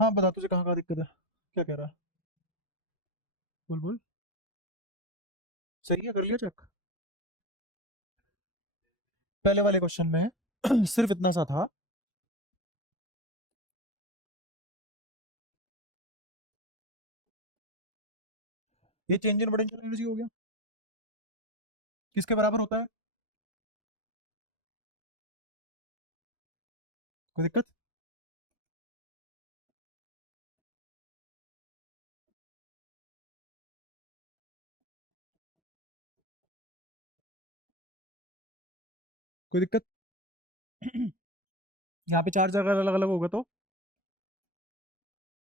हाँ बता, तुझे कहाँ कहाँ दिक्कत है, क्या कह रहा है? बोल बोल। सही है, कर लिया चेक? पहले वाले क्वेश्चन में सिर्फ इतना सा था। ये चेंज इन पोटेंशियल एनर्जी हो गया, किसके बराबर होता है? कोई दिक्कत? कोई दिक्कत? यहाँ पे चार्ज अगर अलग अलग होगा तो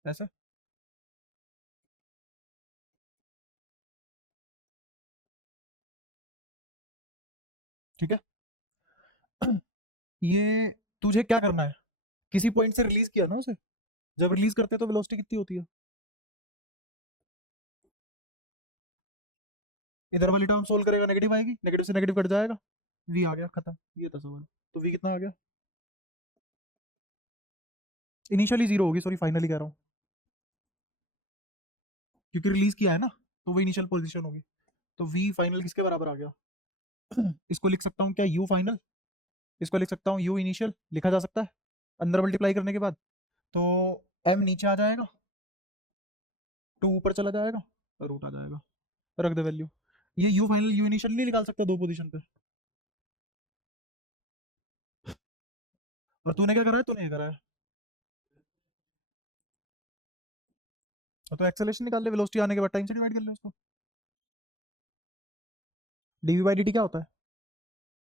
ऐसा। ठीक है। ये तुझे क्या करना है, किसी पॉइंट से रिलीज किया ना उसे, जब रिलीज करते हैं तो वेलोसिटी कितनी होती है? इधर वाली टर्म सोल्व करेगा, नेगेटिव आएगी, नेगेटिव से नेगेटिव कट जाएगा, वी आ गया, खत्म। ये था सवाल। तो वी कितना आ गया? इनिशियली जीरो होगी, सॉरी फाइनली कह रहा हूँ, क्योंकि रिलीज किया है ना, तो वो इनिशियल पोजीशन होगी। तो वी फाइनल किसके बराबर आ गया? इसको लिख सकता हूँ क्या, यू फाइनल? इसको लिख सकता हूँ यू इनिशियल, लिखा जा सकता है अंदर मल्टीप्लाई करने के बाद। तो एम नीचे आ जाएगा, टू ऊपर चला जाएगा, और रूट आ जाएगा, रख दे वैल्यू। ये यू फाइनल यू इनिशियल नहीं निकाल सकता दो पोजीशन पे? और तूने क्या करा है, तूने ये करा है। तो एक्सेलेरेशन निकाल ले, वेलोसिटी आने के बाद टाइम से डिवाइड कर ले उसको। डीवी बाई डी टी क्या होता है?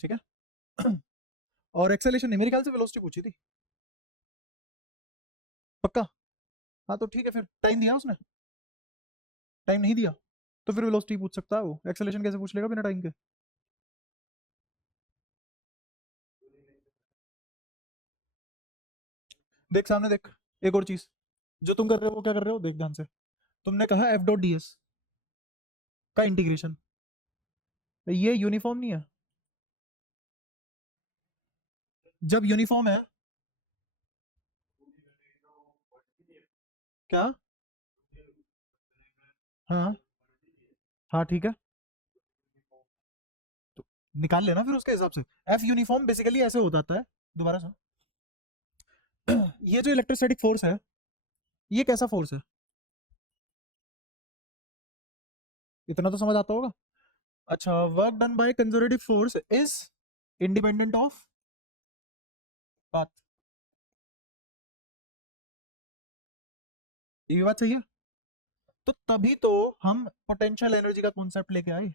ठीक है। और एक्सेलेरेशन नहीं, मेरे ख्याल से वेलोसिटी पूछी थी। पक्का? हाँ तो ठीक है, फिर टाइम दिया उसने? टाइम नहीं दिया तो फिर वेलोसिटी पूछ सकता है वो, एक्सेलेरेशन कैसे पूछ लेगा बिना टाइम के? देख सामने देख, एक और चीज जो तुम कर रहे हो वो क्या कर रहे हो, देख ध्यान से। तुमने कहा एफ डॉट डी एस का इंटीग्रेशन, ये यूनिफॉर्म नहीं है। जब यूनिफॉर्म है, क्या? हाँ हाँ ठीक है, तो निकाल लेना फिर उसके हिसाब से। एफ यूनिफॉर्म बेसिकली ऐसे हो जाता है, दोबारा सुन। ये जो इलेक्ट्रोस्टैटिक फोर्स है, ये कैसा फोर्स है? इतना तो समझ आता होगा। अच्छा, work done by conservative force is independent of path. ये भी बात सही है। तो तभी तो हम पोटेंशियल एनर्जी का कॉन्सेप्ट लेके आए।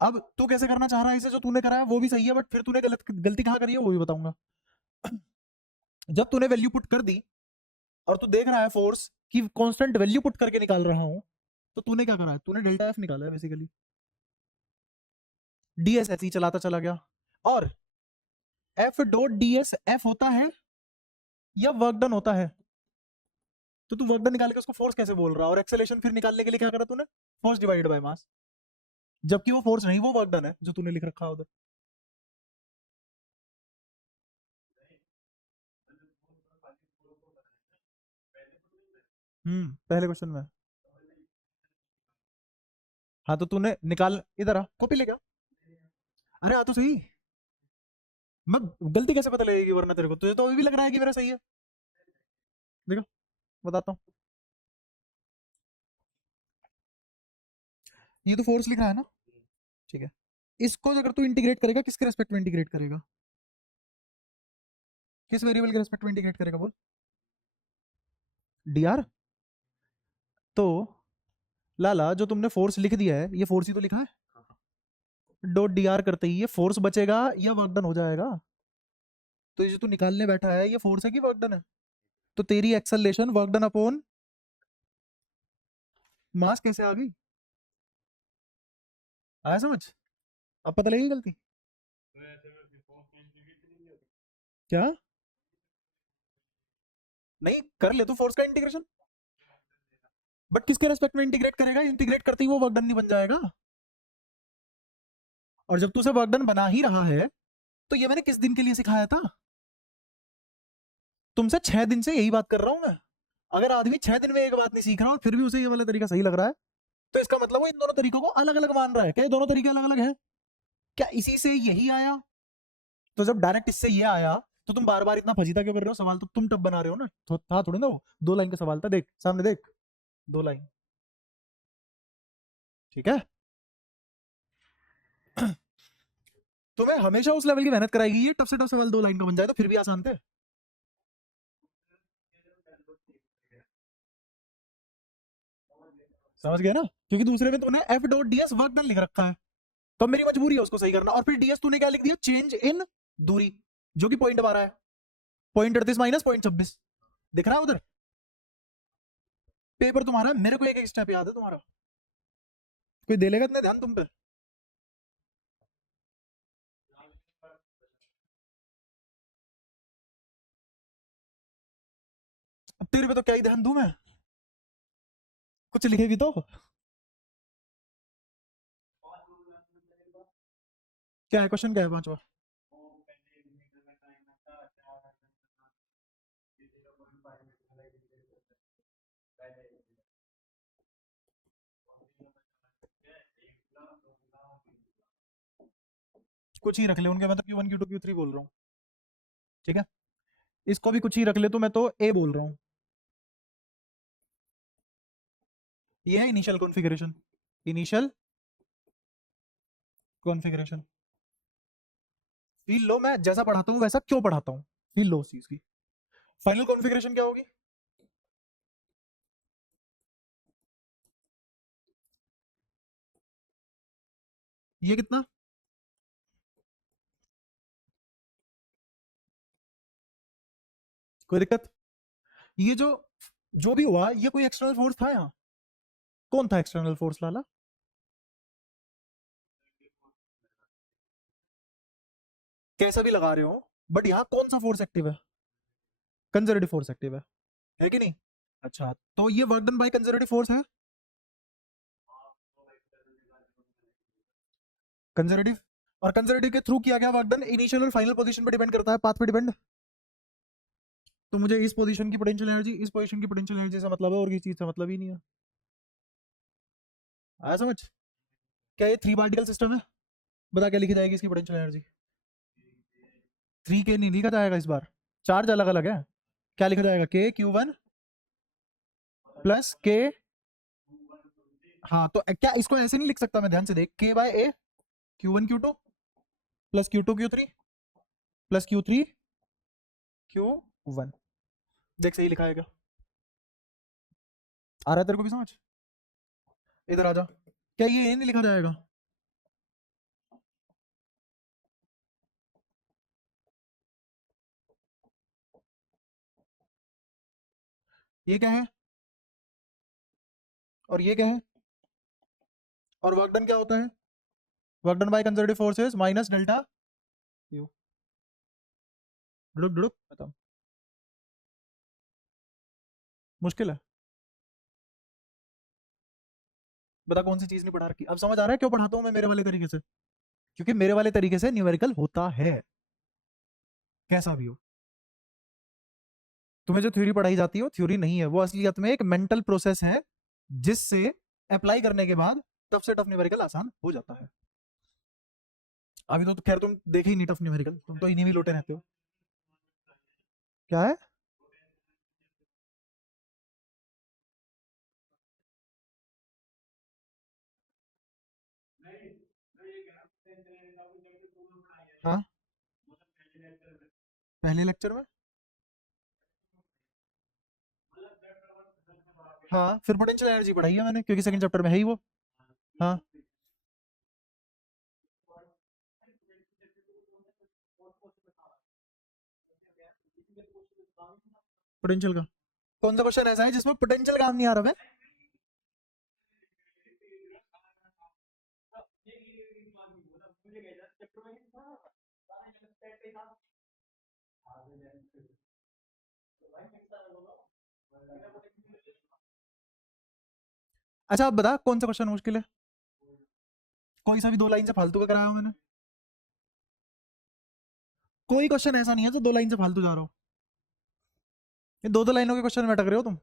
अब तू कैसे करना चाह रहा है इसे, जो तूने करा है वो भी सही है, बट फिर तूने गलती कहाँ करी है वो भी बताऊंगा। जब तूने वैल्यू पुट कर दी और तू देख रहा है फोर्स की कांस्टेंट वैल्यू पुट करके निकाल रहा हूं, तो तूने क्या करा है, तूने डेल्टा एफ निकाला है बेसिकली। डीएस ऐसे ही चलाता चला गया, और एफ डॉट डीएस एफ होता है या वर्क डन होता है? तो तू वर्क डन निकाल के उसको फोर्स कैसे बोल रहा है? और एक्सेलेरेशन फिर निकालने के लिए क्या करा तूने, फोर्स डिवाइडेड बाय मास, जबकि वो फोर्स नहीं, वो वर्क डन है जो तूने लिख रखा है उधर। पहले क्वेश्चन में। हाँ तो तूने निकाल, इधर आ, कॉपी लेके आ। अरे आ तो सही। मैं गलती कैसे पता लगेगी वरना तेरे को, तुझे तो अभी भी लग रहा है कि मेरा सही है। देखो, बताता हूँ। ये तो फोर्स लिख रहा है ना, ठीक है। इसको अगर तू इंटीग्रेट करेगा, किसके रेस्पेक्ट में इंटीग्रेट करेगा, किस वेरिएबल के रेस्पेक्ट में इंटीग्रेट करेगा बोल? D R. तो लाला, जो तुमने फोर्स लिख दिया है, ये फोर्स ही तो लिखा है। डॉट डी आर करते ही ये फोर्स बचेगा या वर्क डन हो जाएगा? तो ये जो तू निकालने बैठा है, ये फोर्स है कि वर्क डन है? तो तेरी acceleration work done upon mass कैसे आ गई? आया समझ? अब पता लगेगी गलती। क्या? नहीं कर ले तो फोर्स का इंटीग्रेशन, बट किसके रेस्पेक्ट में इंटीग्रेट करेगा? इंटीग्रेट करते ही वो वर्क डन नहीं बन जाएगा। और जब तू उसे वर्क डन बना ही रहा है, तो ये मैंने किस दिन के लिए सिखाया था? तुमसे 6 दिन से यही बात कर रहा हूं मैं। अगर आदमी 6 दिन में एक बात नहीं सीख रहा और फिर भी उसे ये वाला तरीका सही लग रहा है, तो इसका मतलब वो इन दोनों तरीकों को अलग अलग मान रहा है। क्या ये दोनों तरीके अलग अलग हैं? क्या इसी से यही आया? तो जब डायरेक्ट इससे ये आया, तो तुम बार बार इतना फजीता क्यों कर रहे हो? सवाल तो तुम टफ बना रहे हो ना। तो था थोड़ी ना वो 2 लाइन का सवाल था। देख सामने देख, 2 लाइन। ठीक है। तुम्हें हमेशा उस लेवल की मेहनत कराएगी ये टफ से टफ सवाल 2 लाइन का बन जाए तो फिर भी आसान थे। समझ गया ना? क्योंकि दूसरे में तूने F dot DS work done लिख रखा है, तो अब मेरी मजबूरी है उसको सही करना। और फिर डीएस तूने क्या लिख दिया? चेंज इन दूरी, जो कि पॉइंट आ रहा है, 0.38 माइनस 0.26। दिख रहा है उधर? पेपर तुम्हारा है, मेरे को एक एक स्टेप याद है तुम्हारा। कोई दे लेगा इतना ध्यान तुम पे? अब तेरे पे तो क्या ही ध्यान दूं मैं? कुछ लिखे भी तो। क्या है क्वेश्चन? क्या है पांचवा? कुछ ही रख ले उनके, मैं तो Q1 Q2 Q3 बोल रहा हूँ। ठीक है, इसको भी कुछ ही रख ले, तो मैं तो ए बोल रहा हूँ। ये है initial configuration. Initial configuration. Feel low, मैं जैसा पढ़ाता हूँ वैसा क्यों पढ़ाता हूँ, फील लो उस चीज की। फाइनल कॉन्फ़िगरेशन क्या होगी? ये कितना? कोई दिक्कत? ये जो जो भी हुआ, ये कोई एक्सटर्नल फोर्स था यहाँ? कौन था एक्सटर्नल फोर्स लाला? कैसा भी लगा रहे हो, बट यहाँ कौन सा फोर्स एक्टिव है? कंजर्वेटिव फोर्स एक्टिव है कि नहीं? अच्छा, तो ये work done by conservative force है। कंजर्वेटिव, और कंजर्वेटिव के थ्रू किया गया वर्क डन इनिशियल और फाइनल पोजीशन पे डिपेंड करता है, पाथ पे डिपेंड। तो मुझे इस पोजीशन की पोटेंशियल एनर्जी, इस पोजीशन की पोटेंशियल एनर्जी से मतलब है, और किसी चीज से मतलब ही नहीं है। आया समझ? क्या ये 3 पार्टिकल सिस्टम है? बता क्या लिखी जाएगी इसकी पोटेंशियल एनर्जी? 3 के नहीं लिखा जाएगा इस बार, चार्ज अलग अलग है। क्या लिखा जाएगा? के Q1 प्लस के। हाँ, तो क्या इसको ऐसे नहीं लिख सकता मैं? ध्यान से देख, के बाय ए, Q1 Q2 plus Q2 Q3 plus Q3 Q1। देख सही लिखा है क्या? आ रहा है तेरे को भी समझ? इधर आ जा। क्या ये नहीं लिखा जाएगा? ये क्या है? और ये क्या है? और वर्क डन क्या होता है? Work done by conservative forces minus delta Q. डुडुक डुडुक बताओ। मुश्किल है? बता कौन सी चीज नहीं पढ़ा रखी? अब समझ आ रहा है क्यों पढ़ाता हूँ मैं मेरे वाले तरीके से? क्योंकि मेरे वाले तरीके से न्यूमेरिकल होता है, कैसा भी हो। तुम्हें जो थ्योरी पढ़ाई जाती है वो थ्योरी नहीं है, वो असलियत में एक मेंटल प्रोसेस है, जिससे अप्लाई करने के बाद टफ से टफ न्यूमेरिकल आसान हो जाता है। अभी तो खैर तुम देखे ही नहीं टफ न्यूमेरिकल, तुम तो इन्हीं में लोटे रहते हो। क्या है? हाँ, पहले लेक्चर में। हाँ, फिर पोटेंशियल एनर्जी पढ़ाई है मैंने, क्योंकि सेकंड चैप्टर में है ही वो। हाँ, पोटेंशियल का कौन सा क्वेश्चन ऐसा है जिसमें पोटेंशियल काम नहीं आ रहा है? अच्छा अब बता कौन सा क्वेश्चन मुश्किल है? कोई सा भी 2 लाइन से फालतू का कराया हो मैंने? कोई क्वेश्चन ऐसा नहीं है जो 2 लाइन से फालतू जा रहा हो। ये 2 लाइनों के क्वेश्चन में अटक रहे हो तुम।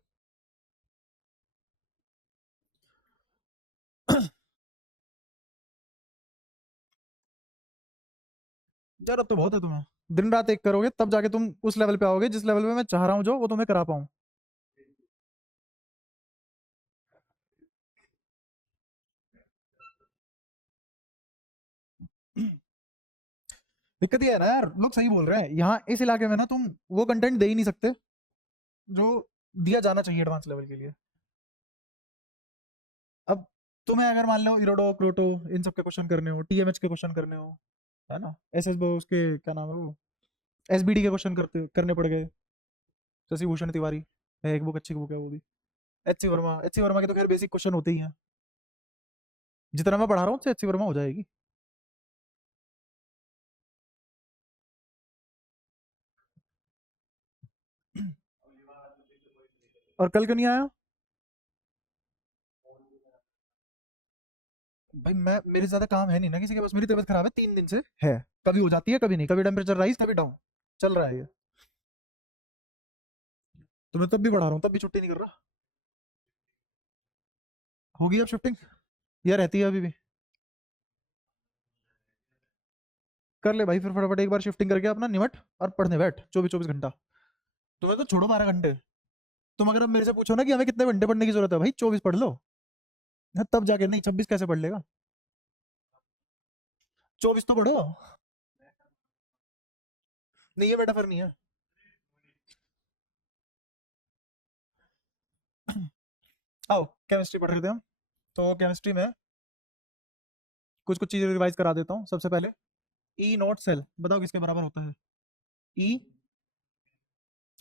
यार अब तो बहुत है तुम्हें। दिन रात एक करोगे तब जाके तुम उस लेवल पे आओगे जिस लेवल पे मैं चाह रहा हूँ जो वो तुम्हें करा पाऊँ। दिक्कत ये है ना यार, लोग सही बोल रहे हैं, यहाँ इस इलाके में ना तुम वो कंटेंट दे ही नहीं सकते जो दिया जाना चाहिए एडवांस लेवल के लिए। अब तुम्हें अगर मान लो इरोडो क्रोटो इन सब के क्वेश्चन करने हो, टीएमएच के क्वेश्चन करने हो, है ना, एस एस उसके क्या नाम है वो, एसबीडी के क्वेश्चन करने पड़ गए। शशि भूषण तिवारी है, एक बुक, अच्छी बुक है वो भी। एच सी वर्मा के तो खैर बेसिक क्वेश्चन होते ही हैं, जितना मैं पढ़ा रहा हूँ उससे एच सी वर्मा हो जाएगी। और कल क्यों नहीं आया? भाई मैं, मेरे ज्यादा काम है नहीं ना किसी के पास, मेरी तबीयत खराब है 3 दिन से है। कभी हो जाती है कभी नहीं, कभी टेम्परेचर राइज कभी डाउन, चल रहा है ये। तो मैं तब भी पढ़ा रहा हूँ, तब भी छुट्टी नहीं कर रहा। होगी अब शिफ्टिंग, या रहती है अभी भी? कर ले भाई फिर फटाफट एक बार शिफ्टिंग करके अपना निमट और पढ़ने बैठ 24-24 घंटा। तुम्हें तो छोड़ो 12 घंटे, तुम अगर अब मेरे से पूछो ना कि हमें कितने घंटे पढ़ने की जरूरत है, भाई 24 पढ़ लो। हाँ, तब जाके, नहीं 26 कैसे पढ़ लेगा? 24 तो पढ़ो। नहीं ये मेटाफर नहीं है। आओ केमिस्ट्री पढ़ रहे थे हम, तो केमिस्ट्री में कुछ कुछ चीजें रिवाइज करा देता हूँ। सबसे पहले ई नॉट सेल बताओ किसके बराबर होता है? ई,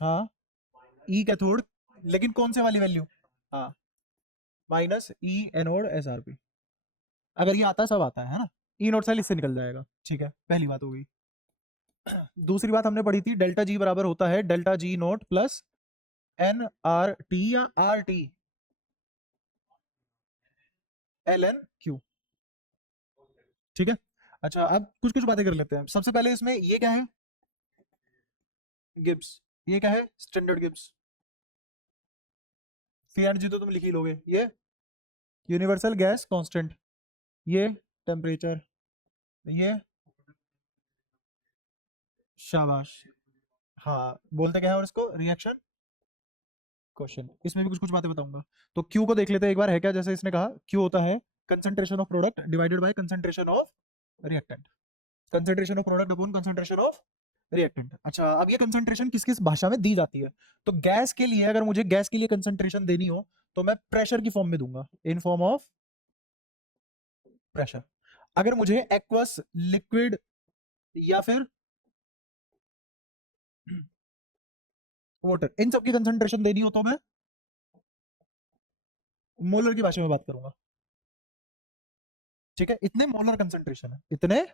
हाँ, ई कैथोड, लेकिन कौन से वाली वैल्यू? हाँ, माइनस ई एनोड एस आर पी। अगर ये आता है सब आता है ना, ई नोट सेल इससे निकल जाएगा। ठीक है, पहली बात हो गई। दूसरी बात हमने पढ़ी थी, डेल्टा जी बराबर होता है delta G naught plus N R T या R T L N Q. ठीक है। अच्छा अब कुछ कुछ बातें कर लेते हैं। सबसे पहले इसमें ये क्या है? गिब्स। ये क्या है? Standard Gibbs. सी एंड जी तो तुम लिख ही लोगे। ये यूनिवर्सल गैस कांस्टेंट, ये टेम्परेचर, ये शाबाश। हाँ, बोलते क्या है और इसको? Reaction question. इसमें भी कुछ कुछ बातें बताऊंगा। तो क्यू को देख लेते हैं एक बार, है क्या? जैसे इसने कहा क्यू होता है concentration of product divided by concentration of reactant. Concentration of product upon concentration of reactant. अच्छा अब ये कंसंट्रेशन किस किस भाषा में दी जाती है? तो गैस के लिए, अगर मुझे गैस के लिए कंसंट्रेशन देनी हो तो मैं प्रेशर की फॉर्म में दूंगा, इन फॉर्म ऑफ प्रेशर। अगर मुझे एक्वस, लिक्विड या फिर वाटर, इन सब की कंसंट्रेशन देनी हो तो मैं मोलर की भाषा में बात करूंगा। ठीक है, इतने मोलर कंसंट्रेशन है, इतने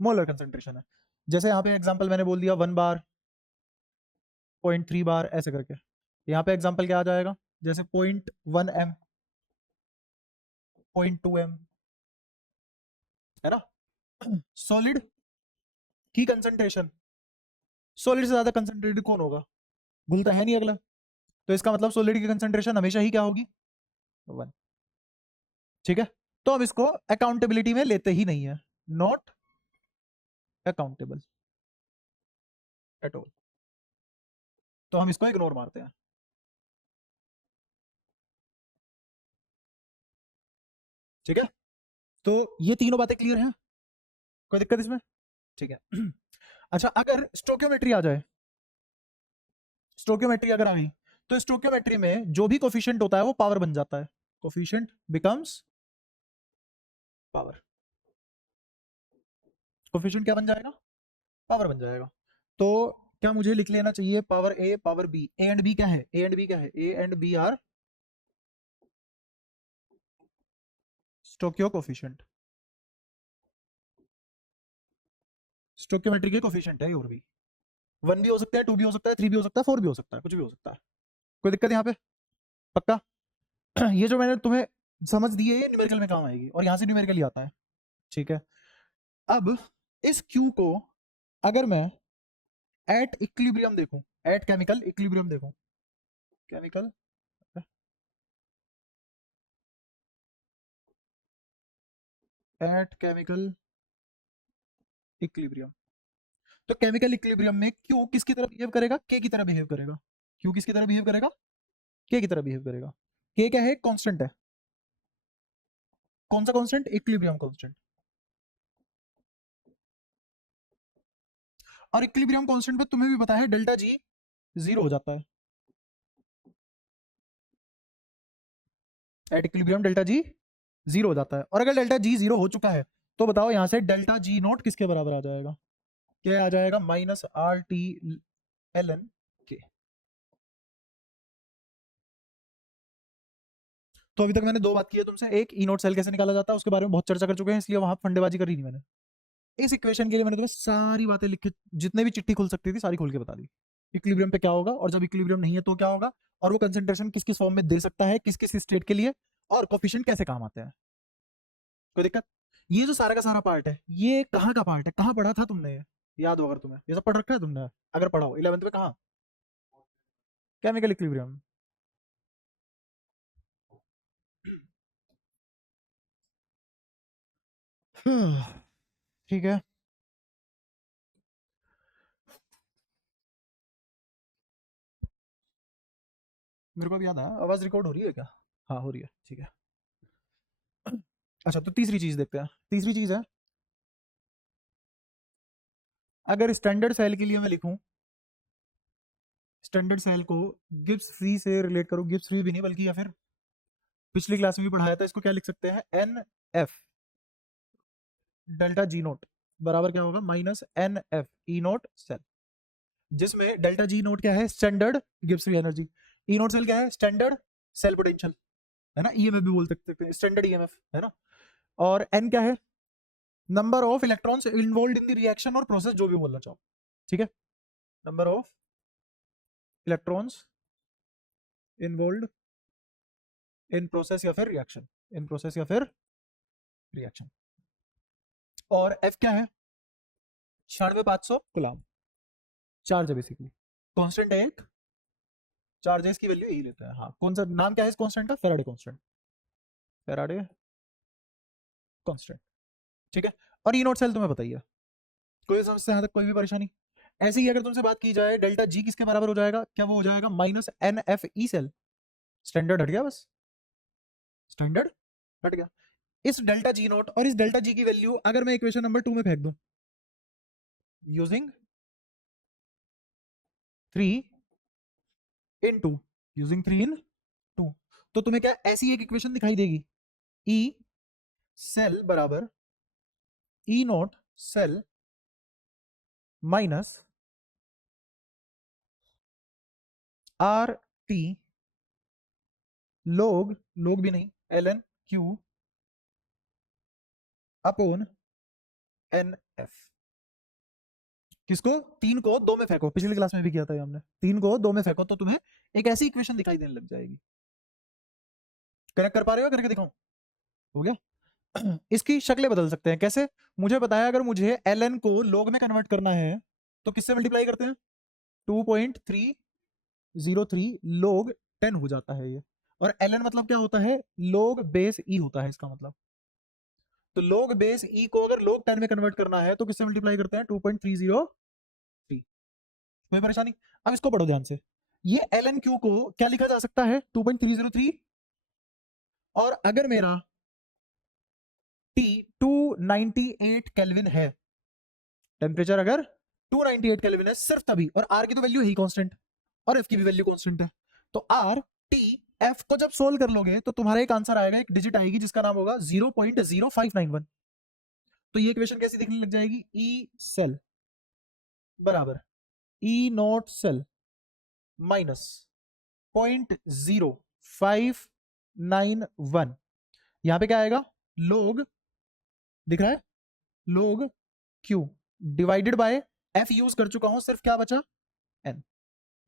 मोलर कंसंट्रेशन है। जैसे यहाँ पे एग्जांपल मैंने बोल दिया 1 बार, 0.3 बार, ऐसे करके। यहाँ पे एग्जांपल क्या आ जाएगा? जैसे 0.1 m, 0.2 m, है ना। सॉलिड की कंसंट्रेशन, सॉलिड से ज्यादा कंसंट्रेटेड कौन होगा? घुलता है नहीं अगला, तो इसका मतलब सॉलिड की कंसंट्रेशन हमेशा ही क्या होगी? 1। ठीक है, तो हम इसको अकाउंटेबिलिटी में लेते ही नहीं है, नॉट अकाउंटेबल एट ऑल, तो हम इसको इग्नोर मारते हैं। ठीक है, तो ये तीनों बातें क्लियर हैं, कोई दिक्कत इसमें? ठीक है। अच्छा अगर स्टोक्योमेट्री आ जाए, स्टोक्योमेट्री अगर आ गई, तो स्टोक्योमेट्री में जो भी कोफिशिएंट होता है वो पावर बन जाता है, कोफिशिएंट बिकम्स पावर। कोफिशिएंट क्या बन जाएगा? पावर बन जाएगा। तो क्या मुझे लिख लेना चाहिए power A power B? A and B क्या है? ए एंड बी क्या है? A and B are stoichio coefficient, stoichiometry के कोफिशिएंट है। और भी 1 भी हो सकता है, 2 भी हो सकता है, 3 भी हो सकता है, 4 भी हो सकता है, कुछ भी हो सकता है। कोई दिक्कत यहाँ पे? पक्का? ये जो मैंने तुम्हें समझ दी है ये न्यूमेरिकल में काम आएगी, और यहाँ से न्यूमेरिकल ही आता है। ठीक है, अब इस क्यू को अगर मैं एट इक्विलिब्रियम देखो, एट केमिकल इक्विलिब्रियम देखो, केमिकल एट केमिकल इक्विलिब्रियम। तो केमिकल इक्विलिब्रियम में क्यू किसकी तरह बिहेव करेगा? के की तरह बिहेव करेगा। क्यू किसकी तरह बिहेव करेगा? के की तरह बिहेव करेगा। के क्या है? कांस्टेंट है। कौन सा कांस्टेंट? Equilibrium constant. और इक्विलिब्रियम कांस्टेंट पे तुम्हें भी पता है डेल्टा जी 0 हो जाता है। एट इक्विलिब्रियम डेल्टा जी 0 हो जाता है। और अगर डेल्टा जी 0 हो चुका है तो बताओ यहां से डेल्टा जी नॉट किसके बराबर आ जाएगा? क्या आ जाएगा? Minus R T L N K. तो अभी तक मैंने दो बात की है तुमसे, एक ई नोट सेल कैसे निकाला जाता है उसके बारे में बहुत चर्चा कर चुके हैं, इसलिए वहां फंडेबाजी करी नहीं मैंने। इस इक्वेशन के लिए मैंने तुम्हें सारी बातें लिख के, जितने भी चिट्ठी खुल सकती थी सारी खोल के बता दी। इक्विलिब्रियम पे क्या होगा, और जब इक्विलिब्रियम नहीं है तो क्या होगा, और वो कंसंट्रेशन किस किस फॉर्म में दे सकता है किस किस स्टेट के लिए, और कोफिशिएंट कैसे काम आते हैं। कोई दिक्कत? ये जो सारा का सारा पार्ट है ये कहाँ का पार्ट है? कहाँ पढ़ा था तुमने ये? याद हो अगर तुम्हें, ये सब पढ़ रखा है तुमने? अगर पढ़ा हो 11th में, कहाँ? Chemical equilibrium. ठीक है। मेरे को भी याद है। आवाज रिकॉर्ड हो रही है क्या? हाँ हो रही है, ठीक है। अच्छा तो तीसरी चीज देखते हैं। तीसरी चीज है, अगर स्टैंडर्ड सेल के लिए मैं लिखूं, स्टैंडर्ड सेल को गिब्स फ्री से रिलेट करूं, गिब्स फ्री भी नहीं बल्कि, या फिर पिछली क्लास में भी पढ़ाया था, इसको क्या लिख सकते हैं? N F delta G naught बराबर क्या होगा? Minus N F E naught cell, जिसमें डेल्टा जी नोट क्या है? Standard Gibbs free energy. E naught cell क्या है? स्टैंडर्ड सेल पोटेंशियल, है ना? ईएमएफ भी बोल सकते हैं, स्टैंडर्ड ईएमएफ, है ना? और एन क्या है? Number of electrons involve in the reaction और प्रोसेस, जो भी बोलना चाहो, ठीक है? Number of electrons involve in process या फिर रिएक्शन, इन प्रोसेस या फिर रिएक्शन। और एफ क्या है? 96,500 गुलाम चार्ज है बेसिकली, कांस्टेंट है एक, चार्जेस की वैल्यू यही लेते हैं। हाँ, कौन सा नाम क्या है इस कांस्टेंट का? फेराडे कांस्टेंट, फेराडे कांस्टेंट, ठीक है? और ई नोट सेल तुम्हें बताइए, कोई समस्या यहाँ तक, कोई भी परेशानी? ऐसे ही अगर तुमसे बात की जाए डेल्टा जी किसके बराबर हो जाएगा, क्या वो हो जाएगा? Minus N F E cell. Standard हट गया, बस स्टैंडर्ड हट गया। इस डेल्टा जी नोट और इस डेल्टा जी की वैल्यू अगर मैं इक्वेशन नंबर 2 में फेंक दूं, यूजिंग 3 इन 2, यूजिंग 3 इन 2, तो तुम्हें क्या ऐसी एक इक्वेशन दिखाई देगी? ई सेल बराबर E naught cell minus R T log, log भी नहीं, L N Q upon n F. किसको? 3 को 2 में फेंको, पिछली क्लास में भी किया था ये हमने। 3 को 2 में फेंको तो तुम्हें एक ऐसी इक्वेशन दिखाई देने लग जाएगी। कनेक्ट कर पा रहे हो? करके दिखाऊं? हो गया। इसकी शक्लें बदल सकते हैं कैसे? मुझे बताया, अगर मुझे एल एन को लोग में कन्वर्ट करना है तो किससे मल्टीप्लाई करते हैं? 2.303 लोग 10 हो जाता है ये। और एल एन मतलब क्या होता है? लोग बेस ई होता है इसका मतलब। तो लोग बेस ई को अगर लोग 10 में कन्वर्ट करना है तो किससे मल्टीप्लाई करते हैं? 2.303। कोई परेशानी? अब इसको पढ़ो ध्यान से, ये एल एन क्यू को क्या लिखा जा सकता है? 2.303। और अगर मेरा टी 298 केल्विन है, टेम्परेचर अगर 298 केल्विन है सिर्फ तभी, और आर की तो वैल्यू ही कांस्टेंट और एफ की भी वैल्यू कांस्टेंट है, तो आर टी एफ को जब सोल्व कर लोगे तो तुम्हारा एक आंसर आएगा, एक डिजिट आएगी जिसका नाम होगा 0.0591। तो ये इक्वेशन कैसी दिखने लग जाएगी? ई सेल बराबर ई नॉट सेल माइनस 0.0591। यहां पे क्या आएगा? लोग, दिख रहा है? लोग Q divided by F use कर चुका हूं, सिर्फ क्या बचा? एन।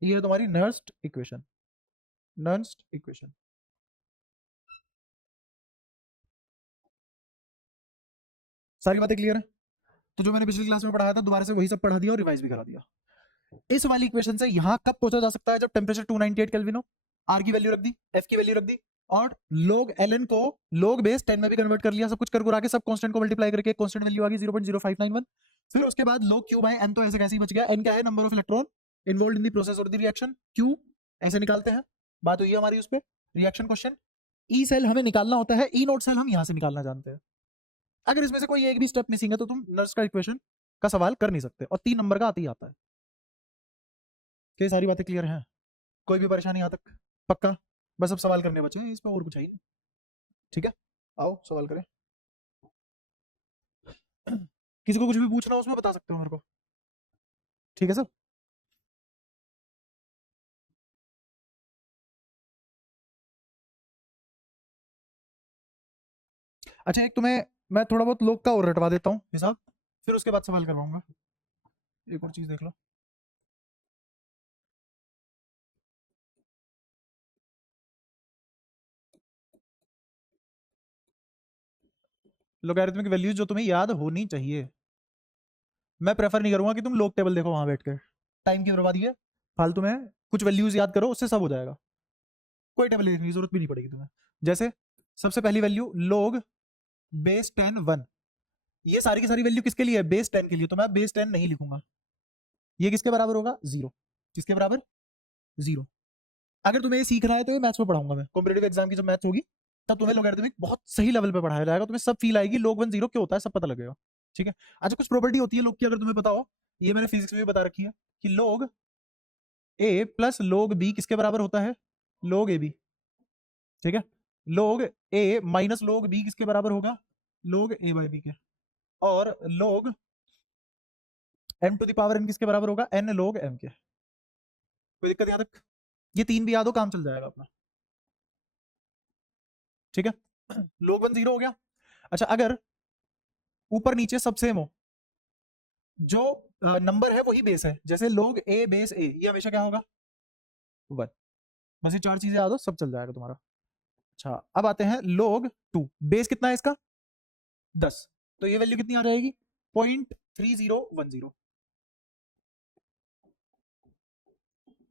ये है तुम्हारी नर्स्ट इक्वेशन, नर्स्ट इक्वेशन। सारी बातें क्लियर है? तो जो मैंने पिछली क्लास में पढ़ाया था दोबारा से वही सब पढ़ा दिया और रिवाइज भी करा दिया। इस वाली इक्वेशन से यहां कब पहुंचा जा सकता है? जब टेम्परेचर 298 केल्विन हो, आर की वैल्यू रख दी, एफ की वैल्यू रख दी, और log ln को log बेस 10 में भी कन्वर्ट कर लिया, सब कुछ कर गुरा के सब कांस्टेंट को मल्टीप्लाई करके एक कांस्टेंट वैल्यू आ गई 0.0591। फिर उसके बाद log q बाय n, तो ऐसे कैसे ही बच गया। n क्या है? Number of electron involved in the process और द रिएक्शन। q ऐसे निकालते हैं, बात हुई है हमारी उस पर रिएक्शन क्वेश्चन। ई सेल हमें निकालना होता है, ई नोट सेल हम यहां से निकालना जानते हैं। अगर इसमें से कोई एक भी स्टेप मिसिंग है तो तुम नर्स का इक्वेशन का सवाल कर नहीं सकते, और 3 नंबर का आते ही आता है। क्या सारी बातें क्लियर हैं? कोई भी परेशानी यहाँ तक? पक्का? बस अब सवाल करने बचे हैं, इसमें और कुछ है ही नहीं। ठीक है, आओ सवाल करें। किसी को कुछ भी पूछना हो उसमें बता सकते हो मेरे को। ठीक है सब? अच्छा, एक तुम्हें मैं थोड़ा बहुत लोग का और रटवा देता हूँ हिसाब, फिर उसके बाद सवाल करवाऊंगा। एक और चीज देख लो। लोगैरिथमिक वैल्यूज जो तुम्हें याद होनी चाहिए। मैं प्रेफर नहीं करूंगा कि तुम लोग टेबल देखो वहां बैठ के, टाइम की बर्बादी है फालतू में। कुछ वैल्यूज याद करो, उससे सब हो जाएगा। कोई टेबल देखने की जरूरत भी नहीं पड़ेगी तुम्हें। जैसे सबसे पहली वैल्यू log बेस 10 1, ये सारी की सारी वैल्यू किसके लिए है? बेस 10 के लिए, तो मैं बेस 10 नहीं लिखूंगा। ये किसके बराबर होगा? 0। किसके बराबर? 0। अगर तुम्हें ये सीखना है तो ये मैथ्स में पढ़ाऊंगा मैं, कॉम्पिटेटिव एग्जाम की जब मैथ्स होगी तब तुम्हें लोगैरिथमिक बहुत सही लेवल पे पढ़ाया जाएगा, तुम्हें सब फील आएगी, log 1 0 क्यों होता है सब पता लगेगा। ठीक है। अच्छा, कुछ प्रॉपर्टी होती है लोग की, अगर तुम्हें पता हो, ये मैंने फिजिक्स में भी बता रखी है कि log a plus log b किसके बराबर होता है? log ab। ठीक है। log a minus log b किसके बराबर होगा? log a बाई b के। और log m to the power n किसके बराबर होगा? n log m के। कोई दिक्कत यहाँ तक? ये 3 भी याद हो, काम चल जाएगा अपना। ठीक है। log 1 0 हो गया। अच्छा, अगर ऊपर नीचे सब सेम हो, जो नंबर है वही बेस है, जैसे log a बेस a, ये हमेशा क्या होगा? 1। बस ये 4 चीजें याद हो, सब चल जाएगा तुम्हारा। अच्छा, अब आते हैं log 2, बेस कितना है इसका? 10, तो ये वैल्यू कितनी आ जाएगी? 0.3010।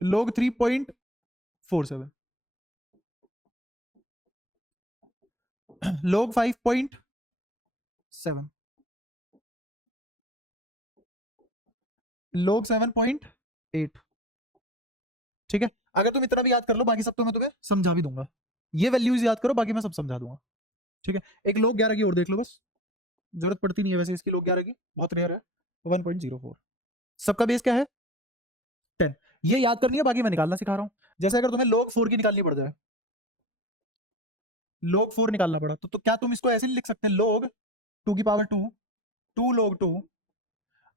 log 3.47, log 5.7, log 7.8। ठीक है। अगर तुम इतना भी याद कर लो, बाकी सब तो मैं तुम्हें समझा भी दूंगा। ये वैल्यूज याद करो, बाकी मैं सब समझा दूंगा। ठीक है। एक log 11 की और देख लो बस, जरूरत पड़ती नहीं है वैसे इसकी, log 11 की बहुत रेयर है। 1.04, सबका बेस क्या है? 10। ये याद करनी है, बाकी मैं निकालना सिखा रहा हूँ। जैसे अगर तुम्हें log 4 की निकालनी पड़ जाए, log 4 निकालना पड़ा, तो क्या तुम इसको ऐसे नहीं लिख सकते? log 2 की पावर 2, 2 log 2।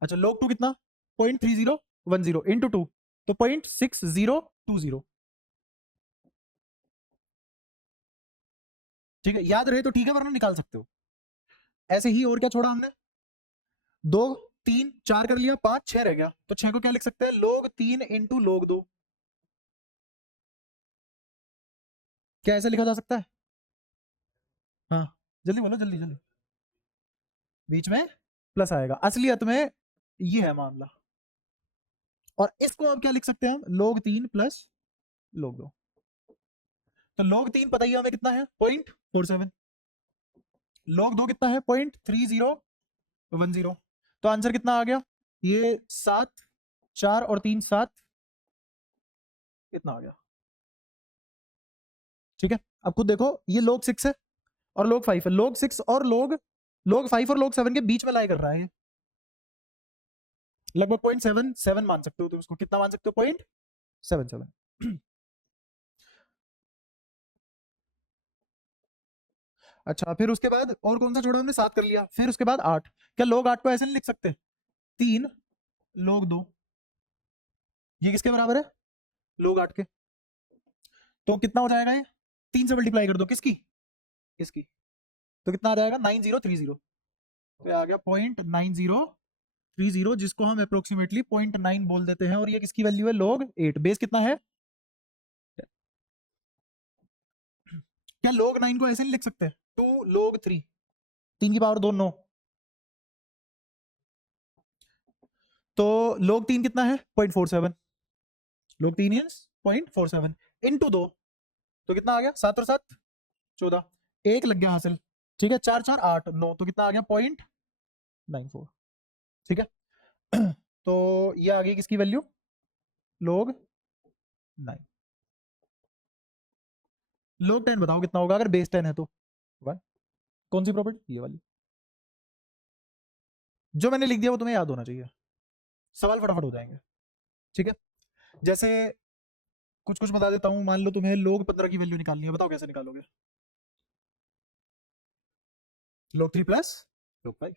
अच्छा, log 2 कितना? 0.3010 इंटू 2, तो 0.6020। ठीक है, याद रहे तो ठीक है, वरना निकाल सकते हो। ऐसे ही और क्या छोड़ा हमने? 2 3 4 कर लिया, 5 6 रह गया, तो 6 को क्या लिख सकते हैं? log 3 into log 2। क्या ऐसे लिखा जा सकता है? हाँ, जल्दी बोलो, जल्दी जल्दी। बीच में प्लस आएगा, असलियत में ये है मामला। और इसको अब क्या लिख सकते हैं हम? log 3 plus log 2। तो log 3 पता ही है हमें कितना है? 0.47। log 2 कितना है? 0.3010। तो आंसर कितना आ गया? ये 7, 4 और 3 7, कितना आ गया? ठीक है। अब खुद देखो, ये log 6 है और log 5 है। log 6 और log 5 और log 7 के बीच में लाई कर रहा है ये। लगभग 0.77 मान सकते हो तुम इसको। कितना मान सकते हो? 0.77। अच्छा, फिर उसके बाद और कौन सा छोड़ा हमने? 7 कर लिया। फिर उसके बाद 8। क्या log 8 को ऐसे नहीं लिख सकते? 3 log 2, ये किसके बराबर है? log 8 के। तो कितना हो जाएगा ये? 3 से मल्टीप्लाई कर दो, किसकी? इसकी। तो कितना आ जाएगा? 9030। तो ये आ गया 0.9030, जिसको हम अप्रोक्सीमेटली 0.9 बोल देते हैं, और ये किसकी वैल्यू है? log 8। बेस कितना है? क्या log 9 को ऐसे नहीं लिख सकते? 2 log 3, 3 की पावर 2 9। तो log 3 कितना है 0.47, log 3 is 0.47 इंटू 2, तो कितना आ गया 7 और 7 14, एक लग गया हासिल, ठीक है 4 4 8 9, तो कितना आ गया 0.94, ठीक है। तो ये आ गई किसकी वैल्यू log 9। log 10 बताओ कितना होगा अगर बेस 10 है तो 1, कौन सी प्रॉपर्टी ये वाली, जो मैंने लिख दिया वो तुम्हें याद होना चाहिए, सवाल फटाफट हो जाएंगे, ठीक है। जैसे कुछ कुछ बता देता हूं, मान लो तुम्हें log 15 की वैल्यू निकालनी है, बताओ कैसे निकालोगे, log 3 plus log 5,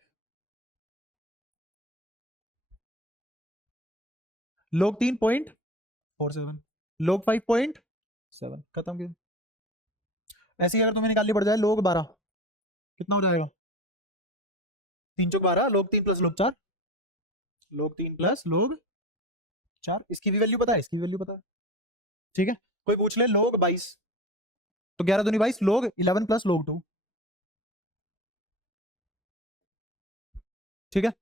log 3.47, log 5.7, खत्म किया। ऐसे ही अगर तुम्हें निकालनी पड़ जाए log 12, कितना हो जाएगा 3 चौक 12, log 3 plus log 4, log 3 plus log 4, इसकी भी वैल्यू पता है, इसकी भी वैल्यू पता है, ठीक है। कोई पूछ ले log 22, तो 11 दूनी 22, log 11 प्लस log 2, ठीक है।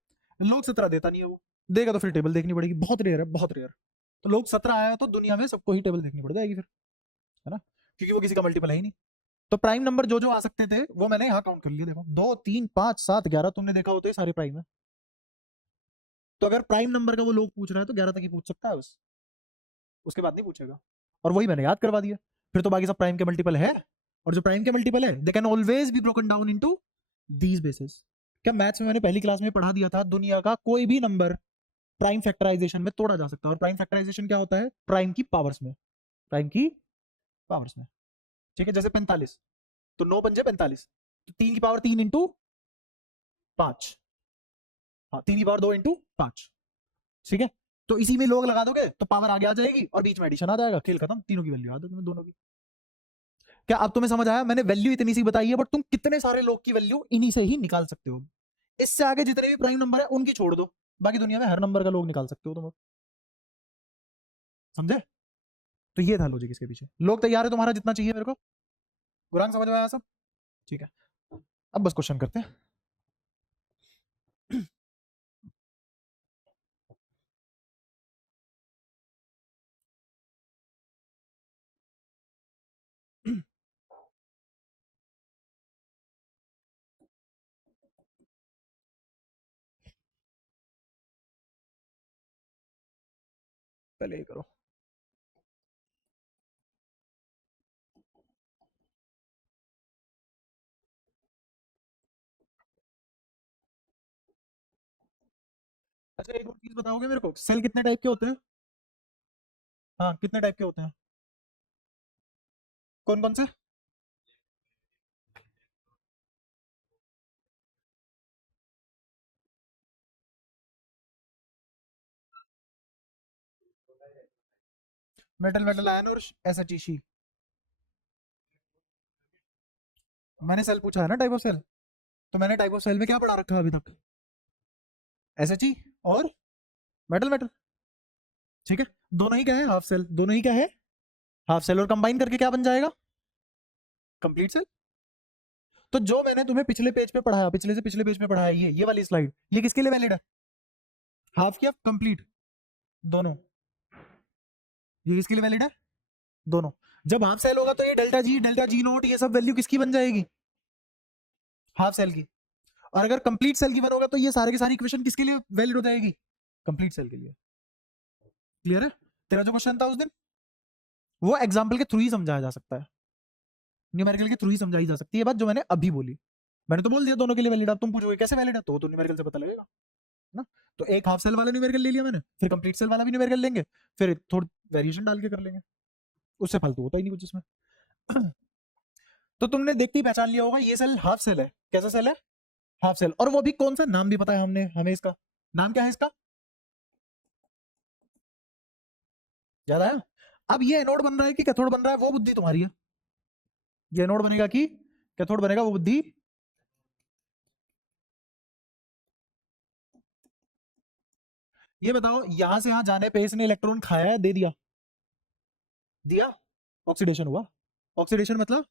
log 17 देता नहीं है वो, देगा तो फिर टेबल देखनी पड़ेगी, बहुत रेयर है बहुत रेयर। तो log 17 आया तो दुनिया में सबको ही टेबल देखनी पड़ जाएगी फिर, है ना, क्योंकि वो किसी का मल्टीपल है ही नहीं। तो प्राइम नंबर जो जो आ सकते थे वो मैंने यहाँ काउंट कर लिया, देखो 2 3 5 7 11, तुमने देखा हो तो ये सारे प्राइम है। तो अगर प्राइम नंबर का वो लोग पूछ रहा है तो 11 तक ही पूछ सकता है बस, उसके बाद नहीं पूछेगा, और वही मैंने याद करवा दिया। फिर तो बाकी सब प्राइम के मल्टीपल है, और जो प्राइम के मल्टीपल है they can always be broken down into these basis. क्या मैथ्स में मैंने पहली क्लास में पढ़ा दिया था, दुनिया का कोई भी नंबर प्राइम फैक्टराइजेशन में तोड़ा जा सकता है, और प्राइम फैक्टराइजेशन क्या होता है, प्राइम की पावर्स में, प्राइम की पावर्स में, ठीक है। जैसे 45, तो 9 पंजे 45, तो 3 की पावर 3 इंटू 5, हाँ 3 की पावर 2 इंटू 5, ठीक है। तो इसी में लोग लगा दोगे तो पावर आगे आ जाएगी और बीच में एडिशन आ जाएगा, खेल खत्म, तीनों की वैल्यू आ तुम्हें दोनों की। क्या अब तुम्हें समझ आया, मैंने वैल्यू इतनी सी बताई है, बट तुम कितने सारे लोग की वैल्यू इन्हीं से ही निकाल सकते हो, इससे आगे जितने भी प्राइम नंबर है उनकी छोड़ दो, बाकी दुनिया में हर नंबर का लोग निकाल सकते हो तुम, समझे। तो ये था लॉजिक इसके पीछे। लोग तैयार है तुम्हारा जितना चाहिए मेरे को, गुरांग समझ में आया सब, ठीक है। अब बस क्वेश्चन करते हैं। पहले ये करो, अच्छा एक और चीज बताओगे मेरे को, सेल कितने टाइप के होते हैं, हाँ कितने टाइप के होते हैं, कौन कौन से, मेटल मेटल आयन और एसएचईसी। मैंने सेल पूछा है ना टाइप ऑफ सेल, तो मैंने टाइप ऑफ सेल में क्या पढ़ा रखा है अभी तक, एसएचई और मेटल मेटल, ठीक है। दोनों ही क्या है, हाफ सेल, दोनों ही क्या है, हाफ सेल, और कंबाइन करके क्या बन जाएगा, कंप्लीट सेल। तो जो मैंने तुम्हें पिछले पेज पे पढ़ाया, पिछले से पिछले पेज पे पढ़ाया, ये वाली स्लाइड, ये किसके लिए वैलिड है, हाफ या कंप्लीट, दोनों, ये किसके लिए वैलिड है, दोनों। जब हाफ सेल होगा तो ये डेल्टा जी नोट ये सब वैल्यू किसकी बन जाएगी, हाफ सेल की। और अगर कंप्लीट सेल गिवन होगा तो ये सारे के सारी इक्वेशन किसके लिए वैलिड हो जाएगी, कंप्लीट सेल के लिए। क्लियर है, तेरा जो क्वेश्चन था उस दिन वो एग्जाम्पल के थ्रू ही समझाया जा सकता है, न्यूमेरिकल के थ्रू ही समझाई जा सकती है बात जो मैंने अभी बोली। मैंने तो बोल दिया दोनों के लिए वैलिड, अब तुम पूछोगे कैसे वैलिड है, तो न्यूमेरिकल से पता लगेगा ना। तो एक हाफ सेल वाला न्यूमेरिकल ले लिया मैंने, फिर कंप्लीट सेल वाला भी न्यूमेरिकल लेंगे, फिर थोड़ी वेरिएशन डाल के कर लेंगे, उससे फालतू होता ही नहीं कुछ इसमें। तो तुमने देखते ही पहचान लिया होगा ये सेल हाफ सेल है, कैसा सेल है, हाफ सेल, और वो भी कौन सा, नाम भी पता है हमने हमें, इसका नाम क्या है, इसका याद आया। अब ये एनोड बन रहा है कि कैथोड बन रहा है वो बुद्धि तुम्हारी है, ये एनोड बनेगा कि कैथोड बनेगा वो बुद्धि, ये बताओ यहां से यहां जाने पे इसने इलेक्ट्रॉन खाया है, दे दिया, दिया, ऑक्सीडेशन हुआ, ऑक्सीडेशन मतलब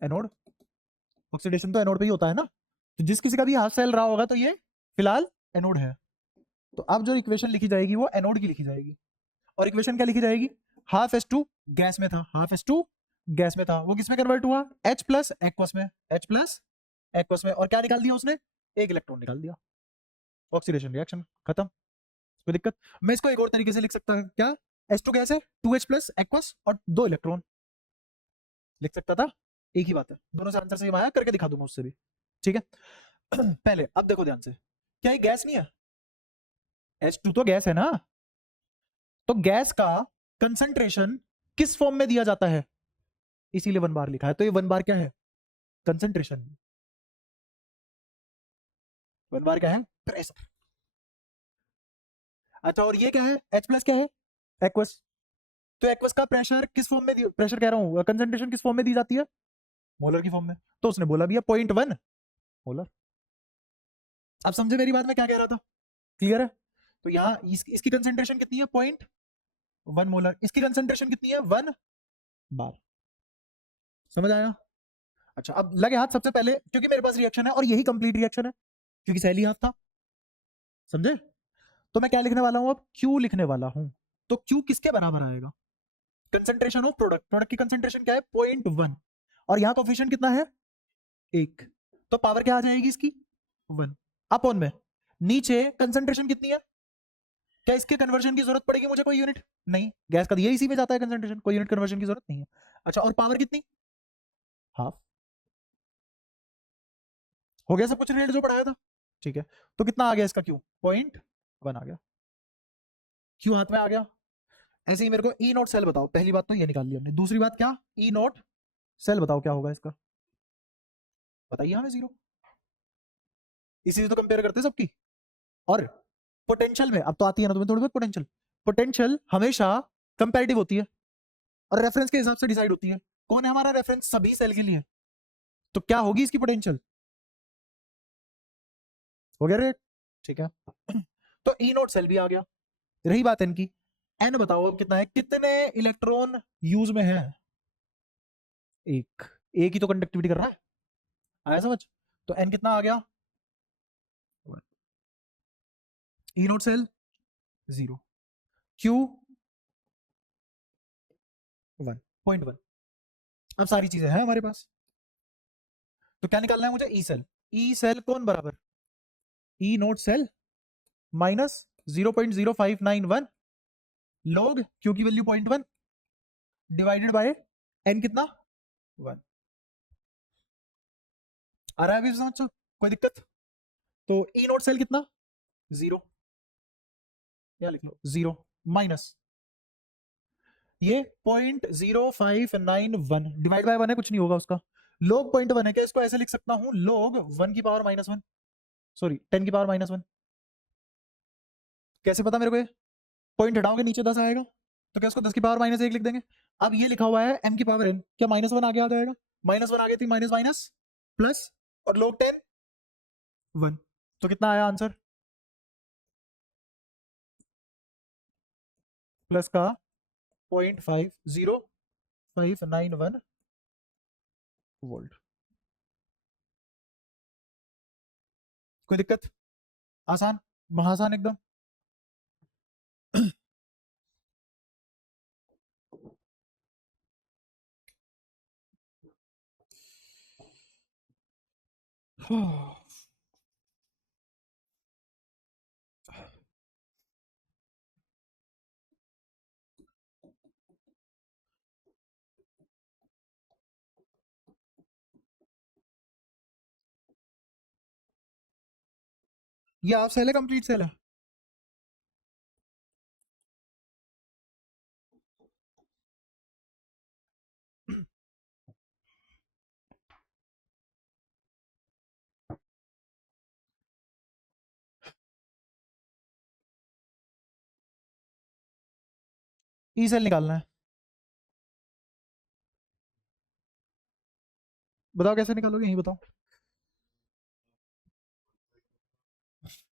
एनोड, ऑक्सीडेशन तो एनोड पे ही होता है ना। तो जिस किसी का भी हाफ सेल रहा होगा तो ये फिलहाल एनोड है, तो अब जो इक्वेशन लिखी जाएगी वो एनोड की लिखी जाएगी, और इक्वेशन क्या लिखी जाएगी, हाफ H2 गैस में था, हाफ H2 गैस में था, वो किस में कन्वर्ट हुआ, H प्लस एक्वस में, H प्लस एक्वस में, और क्या निकाल दिया उसने, एक इलेक्ट्रॉन निकाल दिया, ऑक्सीडेशन रिएक्शन खत्म। कोई दिक्कत? मैं इसको एक और तरीके से लिख सकता हूं, क्या, H2 गैस है, 2H प्लस एक्वस और 2 इलेक्ट्रॉन लिख सकता था, एक ही बात है, दोनों से आंसर सेम आया, करके दिखा दूंगा उससे भी, ठीक है। पहले अब देखो ध्यान से, क्या ये गैस नहीं है, H2 तो गैस है ना, तो गैस का कंसंट्रेशन किस फॉर्म में दिया जाता है, इसीलिए 1 बार लिखा है, तो ये 1 बार क्या है, कंसंट्रेशन, 1 बार क्या है, प्रेशर। अच्छा, और ये क्या है, H प्लस क्या है, एक्वस, तो एक्वस का प्रेशर किस फॉर्म में, प्रेशर कह रहा हूं, कंसंट्रेशन किस फॉर्म में दी जाती है, मोलर की फॉर्म में, तो उसने बोला भी है 0.1 मोलर। अब समझे मेरी बात, मैं क्या कह रहा था, क्लियर है? तो यहाँ इसकी कंसंट्रेशन कितनी है, 0.1 मोलर, इसकी कंसंट्रेशन कितनी है, 1 बार, समझ आया? अच्छा, अब लगे हाथ सबसे पहले, क्योंकि मेरे पास रिएक्शन है और यही कंप्लीट रिएक्शन है, क्योंकि सैली हाफ था, समझे? तो मैं क्या लिखने वाला हूं, अब Q लिखने वाला हूं, तो Q किसके बराबर आएगा, कंसंट्रेशन ऑफ प्रोडक्ट, प्रोडक्ट की कंसंट्रेशन क्या है, 0.1, और यहाँ कोफिशिएंट कितना है, 1, तो पावर क्या आ जाएगी इसकी, 1 अपॉन में, नीचे कंसंट्रेशन कितनी है, क्या इसके कन्वर्जन की जरूरत पड़ेगी मुझे, कोई यूनिट नहीं, गैस का दिया इसी में जाता है कंसंट्रेशन, कोई यूनिट कन्वर्जन की जरूरत नहीं है। अच्छा, और पावर कितनी, हाफ, हो गया सब कुछ रिलेटेड जो पढ़ाया था, ठीक है। तो कितना आ गया इसका Q, 0.1 आ गया, Q हाथ में आ गया। ऐसे ही मेरे को E नोट सेल बताओ, पहली बात तो ये निकाल ली हमने, दूसरी बात क्या, E नोट सेल बताओ क्या होगा इसका, बताइए हमें, 0, इसी से तो कंपेयर करते हैं सबकी। और पोटेंशियल में अब तो आती है ना तुम्हें थोड़ी बहुत पोटेंशियल, पोटेंशियल हमेशा कंपैरेटिव होती है और रेफरेंस के हिसाब से डिसाइड होती है, कौन है हमारा रेफरेंस, सभी सेल के लिए, तो क्या होगी इसकी पोटेंशियल, हो गया रेट, ठीक है। तो ई नोट सेल भी आ गया, रही बात एन की, एन बताओ अब कितना है, कितने इलेक्ट्रॉन यूज में है, एक ही तो कंडक्टिविटी कर रहा है, आया समझ, तो एन कितना आ गया, ई नोट सेल 0, Q 1.1, अब सारी चीजें हैं हमारे पास, तो क्या निकालना है मुझे, ई सेल कौन बराबर, E naught cell minus 0.0591 log Q की वैल्यू 0.1 डिवाइडेड बाय एन कितना, 1, आ रहा है अभी समझ, कोई दिक्कत? तो ई नोट सेल कितना, 0, क्या लिख लो 0 माइनस ये 0.0591 डिवाइड बाय 1 है, कुछ नहीं होगा उसका, log 0.1 है, क्या इसको ऐसे लिख सकता हूं, log 1 की पावर -1, सॉरी 10 की पावर -1, कैसे पता मेरे को, ये पॉइंट हटाओगे नीचे 10 आएगा, तो क्या इसको 10 की पावर -1 लिख देंगे। अब ये लिखा हुआ है m की पावर n, क्या -1 आगे आ जाएगा, -1 आगे थी, माइनस माइनस प्लस, और log 10 1, तो कितना आया आंसर, प्लस का 0.50591 वोल्ट, कोई दिक्कत, आसान, महासान एकदम। ये हाफ सेल है, कंप्लीट सेल है, ई सेल निकालना है, बताओ कैसे निकालोगे, यही बताओ,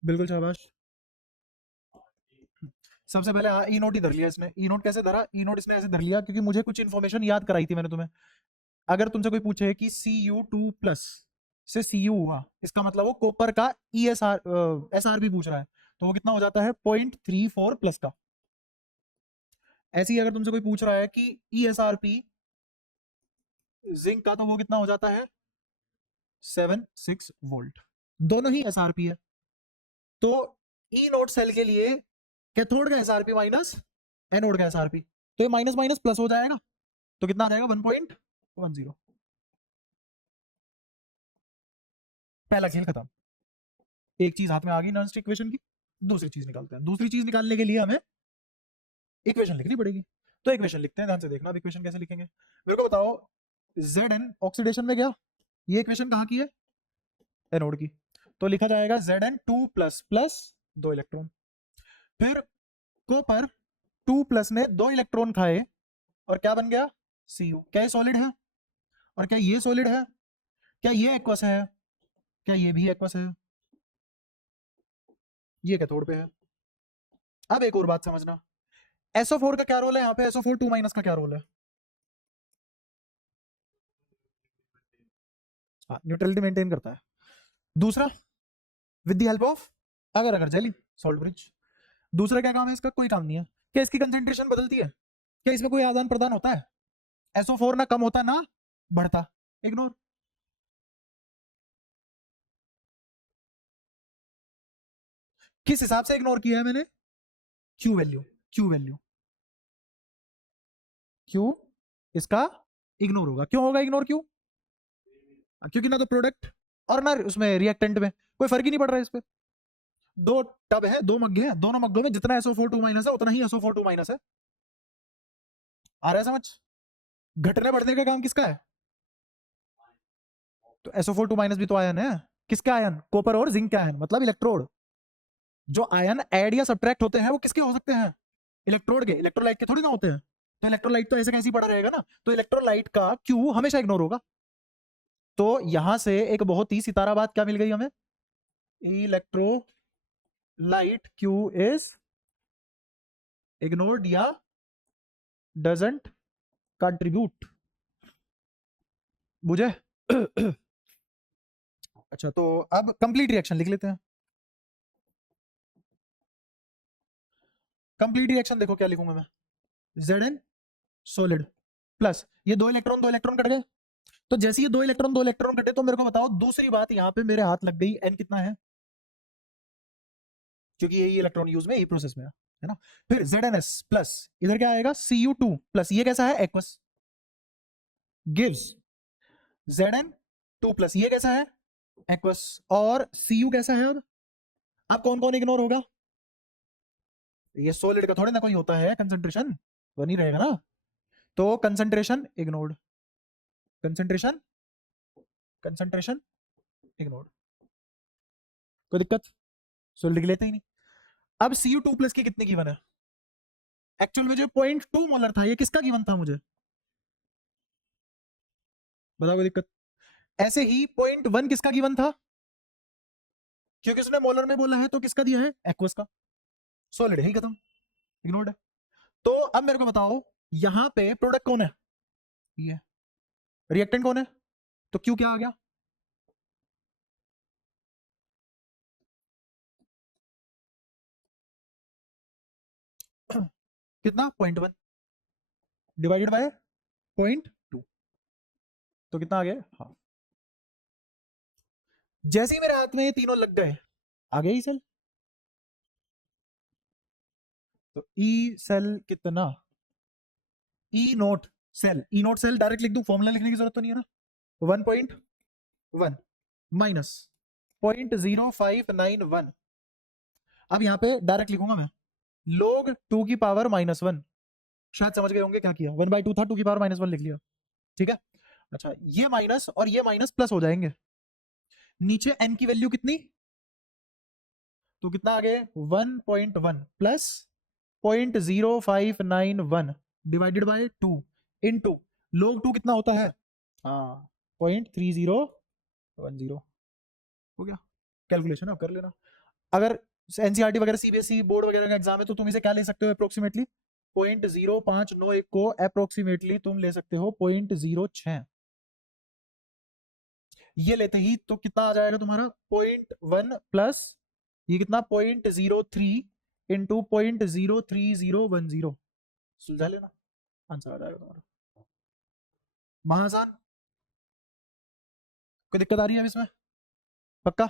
बिल्कुल शाबाश। सबसे पहले ई नोट ही धर लिया इसने, ई नोट कैसे धरा, ई नोट इसने ऐसे धर लिया क्योंकि मुझे कुछ इन्फॉर्मेशन याद कराई थी मैंने तुम्हें, अगर तुमसे कोई पूछे कि Cu2+ से Cu हुआ, इसका मतलब वो कॉपर का ESR SR भी पूछ रहा है, तो वो कितना हो जाता है 0.34 प्लस का। ऐसे ही अगर तुमसे कोई पूछ रहा है कि ESRP जिंक का, तो वो कितना हो जाता है 76 वोल्ट। दोनों ही SRP है। तो ई नोड सेल के लिए कैथोड का SRP माइनस एनोड का SRP, तो ये माइनस माइनस प्लस हो जाएगा, तो कितना आ जाएगा 1.10। पहला खेल खत्म। एक चीज हाथ में आ गई नॉन स्टिक इक्वेशन की, दूसरी चीज निकालते हैं। दूसरी चीज निकालने के लिए हमें इक्वेशन लिखनी पड़ेगी। तो इक्वेशन लिखते हैं, ध्यान से देखना अब इक्वेशन कैसे लिखेंगे। मेरे को बताओ Zn ऑक्सीडेशन में गया, ये इक्वेशन कहाँ की है एनोड की, तो लिखा जाएगा Zn 2 प्लस प्लस 2 इलेक्ट्रॉन। फिर कॉपर 2 प्लस ने 2 इलेक्ट्रॉन खाए और क्या बन गया Cu। क्या ये सॉलिड है? और क्या ये सॉलिड है? क्या ये एक्वस है? क्या ये भी एक्वस है? ये कैथोड पे है। अब एक और बात समझना, SO4 का क्या रोल है यहाँ पे, SO4 2 माइनस का क्या रोल है? न्यूट्रलिटी मेंटेन करता है। दूसरा विद द हेल्प ऑफ अगर अगर जेली सॉल्ट ब्रिज। दूसरा क्या काम है इसका? कोई काम नहीं है। क्या इसकी कंसेंट्रेशन बदलती है? क्या इसमें कोई आदान प्रदान होता है? SO4 ना कम होता ना बढ़ता, इग्नोर। किस हिसाब से इग्नोर किया है मैंने? Q value, Q value, Q इसका इग्नोर होगा। क्यों होगा इग्नोर? क्यों? क्योंकि ना तो प्रोडक्ट और ना उसमें रिएक्टेंट में कोई फर्क ही नहीं पड़ रहा है इस पे। दो टब है, दो मग्गे हैं, दोनों मग्गों में जितना SO4 2 माइनस है उतना ही SO4 2 माइनस है। आ रहा है समझ? घटने बढ़ने का काम किसका है? तो SO4 2 माइनस भी तो आयन है। किसके आयन? कॉपर और जिंक के आयन, मतलब इलेक्ट्रोड। जो आयन ऐड या सब्ट्रैक्ट होते हैं वो किसके हो सकते हैं? इलेक्ट्रोड के, इलेक्ट्रोलाइट के थोड़ी ना होते हैं। तो इलेक्ट्रोलाइट तो ऐसे कैसे पड़ा रहेगा ना, तो इलेक्ट्रोलाइट का क्यू हमेशा इग्नोर होगा। तो यहां से एक बहुत ही सितारा बात क्या मिल गई हमें, इलेक्ट्रोलाइट क्यू इज इग्नोर्ड या डजंट कंट्रीब्यूट। बुझे? अच्छा, तो अब कंप्लीट रिएक्शन लिख लेते हैं। कंप्लीट रिएक्शन देखो क्या लिखूंगा मैं, Zn सॉलिड प्लस ये दो इलेक्ट्रॉन कट गए। तो जैसे ये दो इलेक्ट्रॉन कटे, तो मेरे को बताओ दूसरी बात, यहां पे मेरे हाथ लग गई n कितना है, क्योंकि यही इलेक्ट्रॉन यूज में, यही प्रोसेस में है ना। फिर ZnS प्लस इधर क्या आएगा Cu2 प्लस, ये कैसा है एक्वस, गिव्स Zn2 प्लस, ये कैसा है एक्वस, और Cu कैसा है। अब कौन कौन इग्नोर होगा? ये सॉलिड का थोड़े ना कोई होता है कंसंट्रेशन, वो नहीं रहेगा ना। तो concentration ignored, concentration concentration ignored, कोई दिक्कत? सॉलिड के लेते ही नहीं। अब Cu2 प्लस की कितने गिवन है? एक्चुअल में जो 0.2 मोलर था, ये किसका गिवन था मुझे बताओ, कोई दिक्कत? ऐसे ही 0.1 किसका गिवन था, क्योंकि उसने मोलर में बोला है, तो किसका दिया है एक्वस का। सॉलिड है ही, खत्म, इग्नोर्ड है। तो अब मेरे को बताओ यहां पे प्रोडक्ट कौन है, ये रिएक्टेंट कौन है, तो क्यू क्या आ गया कितना 0.1 डिवाइडेड बाय 0.2, तो कितना आ गया हाँ। जैसे ही मेरे हाथ में ये तीनों लग गए, आ गया ई सेल। तो ई सेल कितना, ई नोट सेल डायरेक्ट लिख दूं, फॉर्मूला लिखने की जरूरत तो नहीं है ना। 1.1 माइनस 0.0591। अब यहां पे डायरेक्ट लिखूंगा मैं, log 2 की पावर -1। शायद समझ गए होंगे क्या किया, 1/2 था, 2 की पावर -1 लिख लिया, ठीक है। अच्छा, ये माइनस और ये माइनस प्लस हो जाएंगे। नीचे n की वैल्यू कितनी, तो कितना आ गया 1.1 plus 0.0591 divided by 2 into log 2 कितना होता है, हाँ 0.3010। हो गया कैलकुलेशन, अब कर लेना। अगर एनसीईआरटी वगैरह सीबीएसई बोर्ड वगैरह का एग्जाम है, तो तुम इसे क्या ले सकते हो अप्रोक्सीमेटली 0.0591 को अप्रोक्सीमेटली तुम ले सकते हो 0.06। ये लेते ही तो कितना आ जाएगा तुम्हारा 0.1 प्लस ये कितना 0.03 इंटू 0.03010 सुलझा लेना, आंसर आ जाएगा तुम्हारा। महासान, कोई दिक्कत आ रही है अब इसमें? पक्का?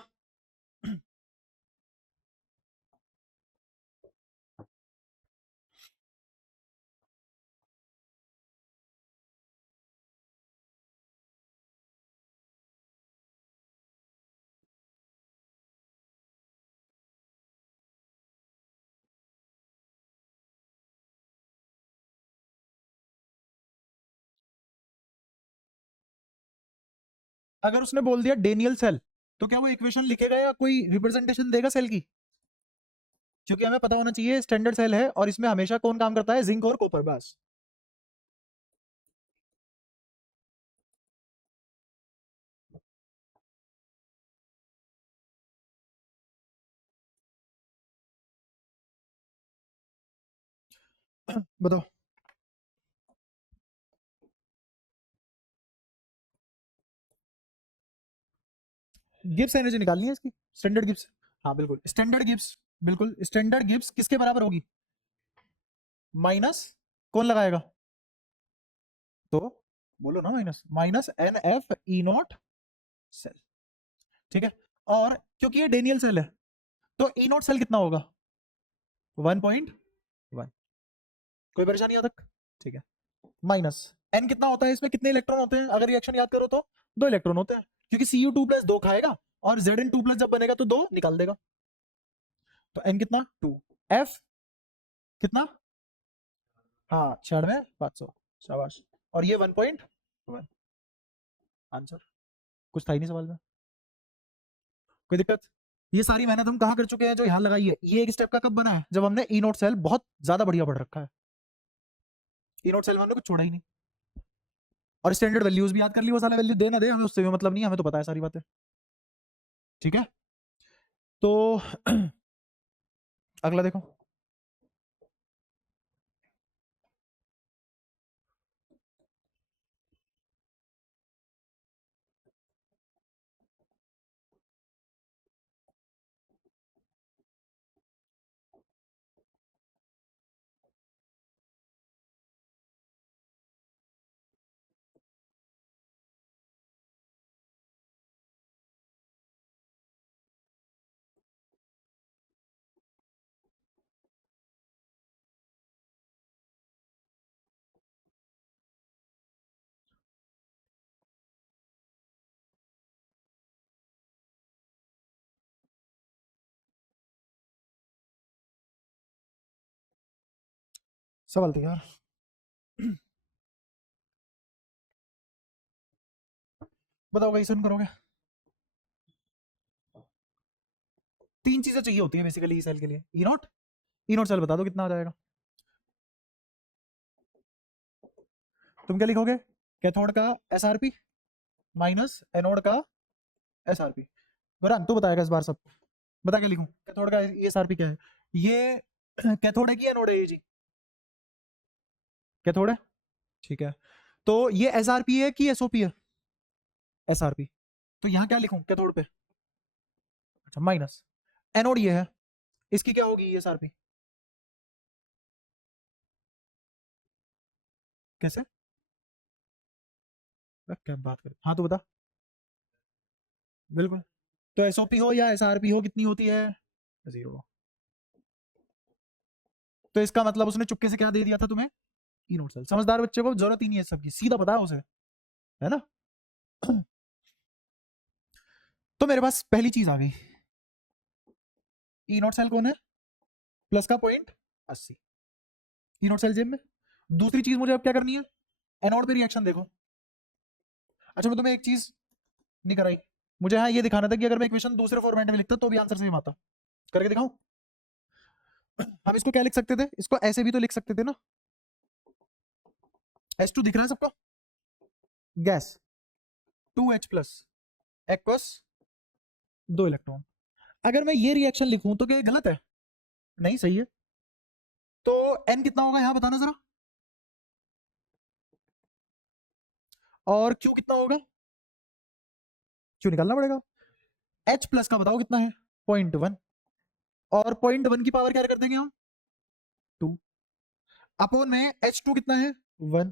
अगर उसने बोल दिया डेनियल सेल, तो क्या वो इक्वेशन लिखेगा या कोई रिप्रेजेंटेशन देगा सेल की? क्योंकि हमें पता होना चाहिए स्टैंडर्ड सेल है और इसमें हमेशा कौन काम करता है, जिंक और कॉपर, बस। बताओ। गिब्स एनर्जी निकालनी है इसकी, स्टैंडर्ड गिब्स। हाँ बिल्कुल, स्टैंडर्ड गिब्स, बिल्कुल स्टैंडर्ड गिब्स किसके बराबर होगी? माइनस, कौन लगाएगा? तो बोलो ना, minus minus N F E naught cell, ठीक है। और क्योंकि ये डेनियल सेल है, तो ई नॉट सेल कितना होगा? 1.1। कोई परेशानी यहाँ तक? ठीक है। माइनस एन कितना होता है, इसमें कितने इलेक्ट्रॉन होते हैं? अगर रिएक्शन याद करो तो 2 इलेक्ट्रॉन होते हैं, क्योंकि Cu2+ 2 खाएगा और Zn2+ जब बनेगा तो 2 निकाल देगा। तो एन कितना 2, एफ कितना, हाँ 96,500, शाबाश। और ये 1.1 आंसर। कुछ था ही नहीं सवाल में, कोई दिक्कत? ये सारी मेहनत हम कहाँ कर चुके हैं जो यहाँ लगाई है? ये एक स्टेप का कब बना है? जब हमने ई नोट सेल बहुत ज्यादा बढ़िया पढ़ रखा है। ई नोट सेल में हमने कुछ छोड़ा ही नहीं। और स्टैंडर्ड वैल्यूज भी याद कर ली, वो साला वैल्यू देना दे हमें, उससे भी मतलब नहीं, हमें तो पता है सारी बातें, ठीक है। तो अगला देखो। सवाल तो यार बताओ कैसे करोगे? 3 चीजें चाहिए होती है बेसिकली ई सेल के लिए। ई नोट सेल बता दो कितना आ जाएगा? तुम क्या लिखोगे? कैथोड का एसआरपी माइनस एनोड का एसआरपी। गुरान तू बताएगा इस बार सब, बता क्या लिखूं? कैथोड का एसआरपी क्या है? ये कैथोड है कि एनोड है? ये जी कैथोड है, ठीक है। तो ये एसआरपी है कि एसओपी है? एसआरपी। तो यहाँ क्या लिखूं कैथोड पे? अच्छा माइनस। एनोड ये है, इसकी क्या होगी एसआरपी? कैसे? क्या बात कर, हाँ तो बता। बिल्कुल। तो एसओपी हो या एसआरपी हो, कितनी होती है? 0। तो इसका मतलब उसने चुपके से क्या दे दिया था तुम्हें? ई नोट सेल। समझदार बच्चे को जरूरत ही नहीं है सबकी, सीधा पता है उसे, है ना? तो मेरे पास पहली चीज आ गई, ई नोट सेल कौन है? प्लस का पॉइंट 80, ई नोट सेल जेब में। दूसरी चीज मुझे अब क्या करनी है? एनोड पे रिएक्शन देखो। अच्छा मैं तुम्हें एक चीज नहीं कराई, मुझे हाँ ये दिखाना था कि अगर मैं इक्वेशन दूसरे फॉर्मेट में लिखता तो भी आंसर सेम आता। करके दिखाऊं? हम इसको क्या लिख सकते थे? इसको ऐसे भी तो लिख सकते थे ना, H2 दिख रहा है सबको, गैस 2H+ एक्वस 2 इलेक्ट्रॉन। अगर मैं ये रिएक्शन लिखूं तो क्या ये गलत है? नहीं, सही है। तो N कितना होगा यहां बताना जरा, और Q कितना होगा? Q निकालना पड़ेगा। H+ का बताओ कितना है? 0.1। और 0.1 की पावर क्या कर देंगे हम 2 अपॉन में h2 कितना है 1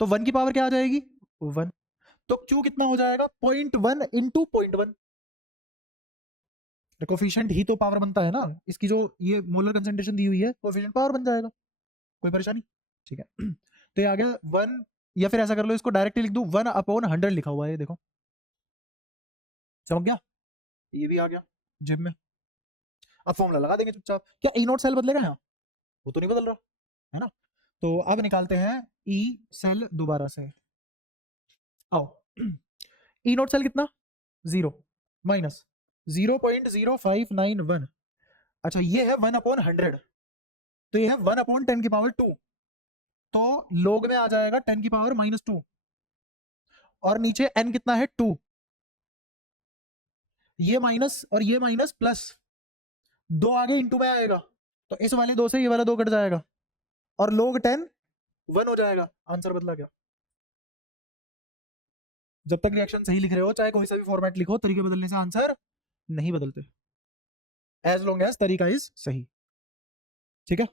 तो 1 की पावर क्या आ जाएगी 1 तो Q कितना हो जाएगा 0.1 इंटू 0.1 कोफिशिएंट ही तो पावर बनता है ना इसकी जो ये मोलर कंसेंट्रेशन दी हुई है कोफिशिएंट पावर बन जाएगा कोई परेशानी ठीक है तो ये आ गया 1 या फिर ऐसा कर लो इसको डायरेक्टली लिख दूं 1/100 लिखा हुआ है ये देखो समझ गया ये भी आ गया जिम में अब फॉर्मूला लगा देंगे चुपचाप क्या ई नोट सेल बदलेगा यहाँ वो तो नहीं बदल रहा है ना तो अब निकालते हैं ई सेल दोबारा से आओ ई नोट सेल कितना 0 माइनस 0.0591 अच्छा ये है 1/100 तो ये है 1/10 की पावर 2 तो लोग में आ जाएगा 10 की पावर -2 और नीचे n कितना है 2 ये माइनस और ये माइनस प्लस 2 आगे इंटू में आएगा तो इस वाले 2 से ये वाला 2 कट जाएगा और लोग 10 1 हो जाएगा आंसर बदला क्या जब तक रिएक्शन सही लिख रहे हो चाहे कोई सा भी फॉर्मेट लिखो तरीके बदलने से आंसर नहीं बदलते एज लॉन्ग एज तरीका इज सही ठीक है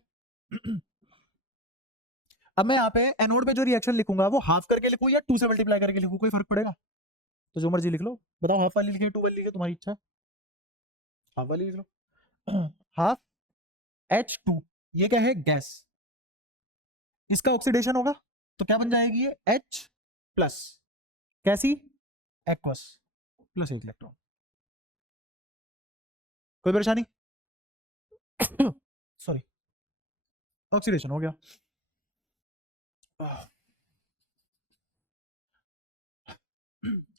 अब मैं यहाँ पे एनोड पे जो रिएक्शन लिखूंगा वो हाफ करके लिखूं या 2 से मल्टीप्लाई करके लिखूं कोई फर्क पड़ेगा तो जो मर्जी लिख लो बताओ हाफ वाली लिखे 2 वाली लिखे तुम्हारी इच्छा हाफ वाली लिख लो हाफ H2 ये क्या है गैस इसका ऑक्सीडेशन होगा तो क्या बन जाएगी ये H प्लस कैसी एक्वस प्लस 1 इलेक्ट्रॉन कोई परेशानी सॉरी ऑक्सीडेशन हो गया